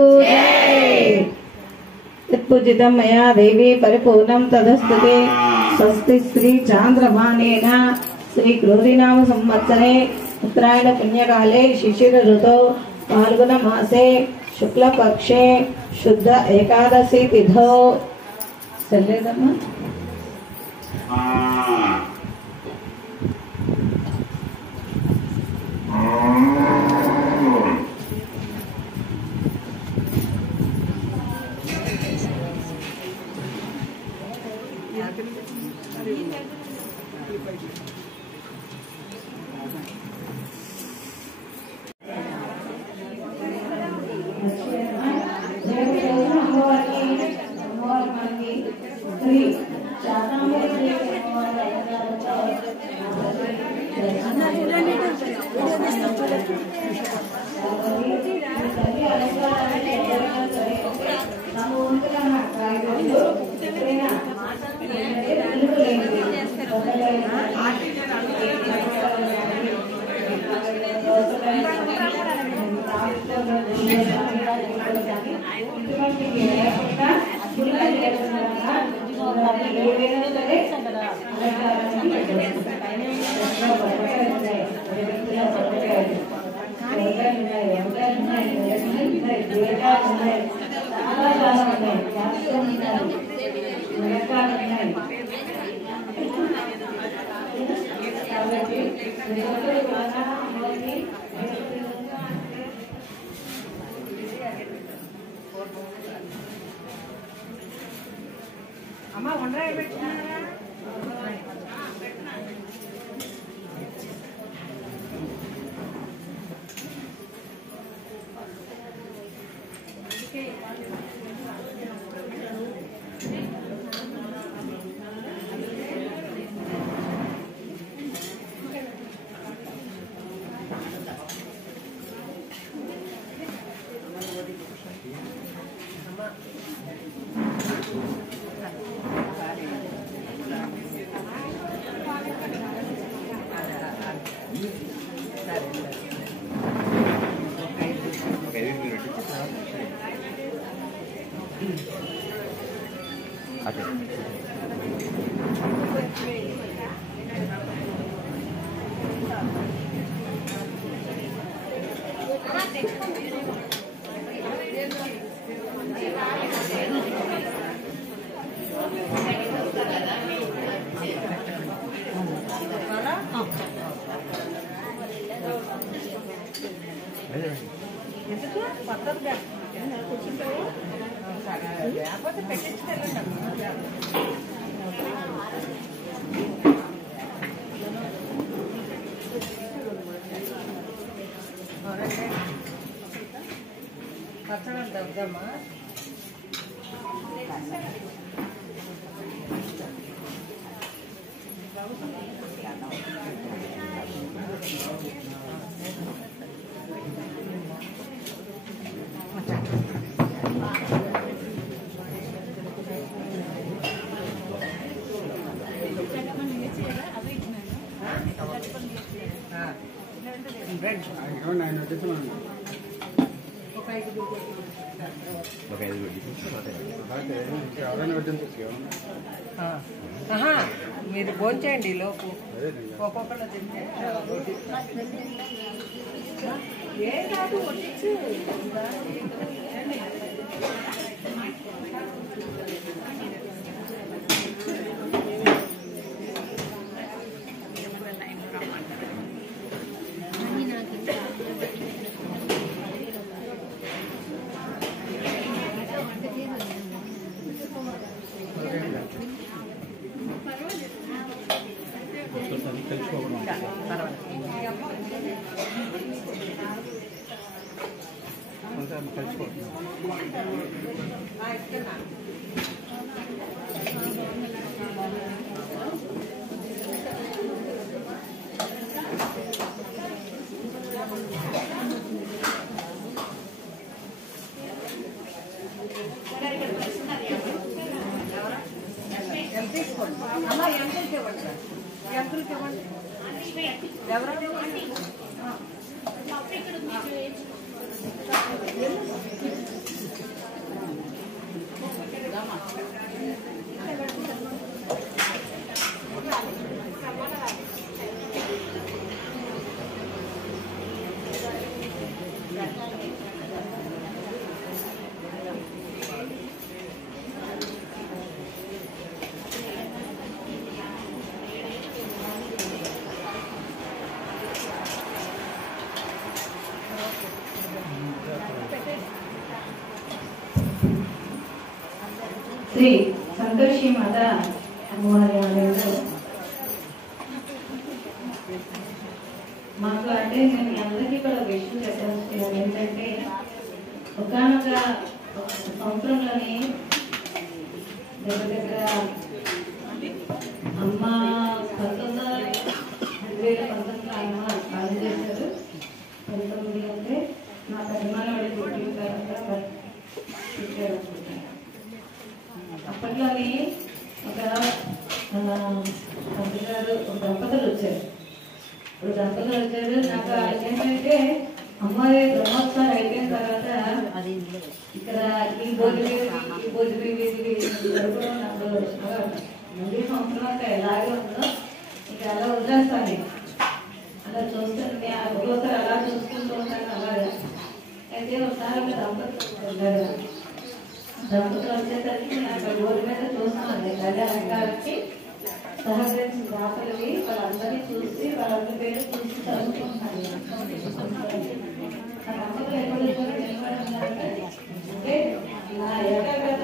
పూజితం మయా దేవి పరిపూర్ణం తదస్తుతే స్వస్తి శ్రీ చాంద్రమానేన శ్రీ క్రోధినామ సంవత్సరే ఉత్తరాయణ పుణ్యకాలే శిశిర ఋతౌ फाल्गुन मासे शुक्ल पक्षे शुद्ध एकादशी तिथौ चलेदम्मा మీరు భోంచేయండి లోపు ఒక్కొక్కరు తింటే ఏ కాదు వడ్డించు శ్రీ సంతోషి మాత అమ్మవారి ఆలయంలో మాకు అంటే నేను అందరికీ కూడా విషయం చెప్పాల్సుకున్నాను ఏంటంటే ఒకనొక సంవత్సరంలోని దగ్గర అమ్మ 2019 ఆయన కాలం చేశారు. 19 అంటే నా పెద్దమానవాడి పుట్టిన కారణంగా పుట్టారు. అప్పట్లోని ఒక దంపతులు వచ్చారు. ఇప్పుడు దంపతులు వచ్చారు. నాకు ఏంటంటే అమ్మాయి బ్రహ్మోత్సవాలు అయిపోయిన తర్వాత ఇక్కడ ఈ భోజనం జరపడం నాకు ముందు సంవత్సరం అంతా ఎలాగే ఉందో ఇక అలా వదిలేస్తాను. అలా చూస్తాను, ఒకసారి అలా చూసుకుంటూ ఉంటాను. అలాగా అయితే ఒకసారి ఒక దంపతులు వచ్చేసరికి నాకు ఊరి మీద చూస్తున్నాను. అదే అలంకారానికి సహకరించిన దాతలవి వాళ్ళందరినీ చూసి వాళ్ళందరి పేరు చూసి చదువుకుంటున్నాను. ఆ దంపతులు ఎప్పుడు నిలబడి ఉన్నారంటే నా ఏకాగ్రత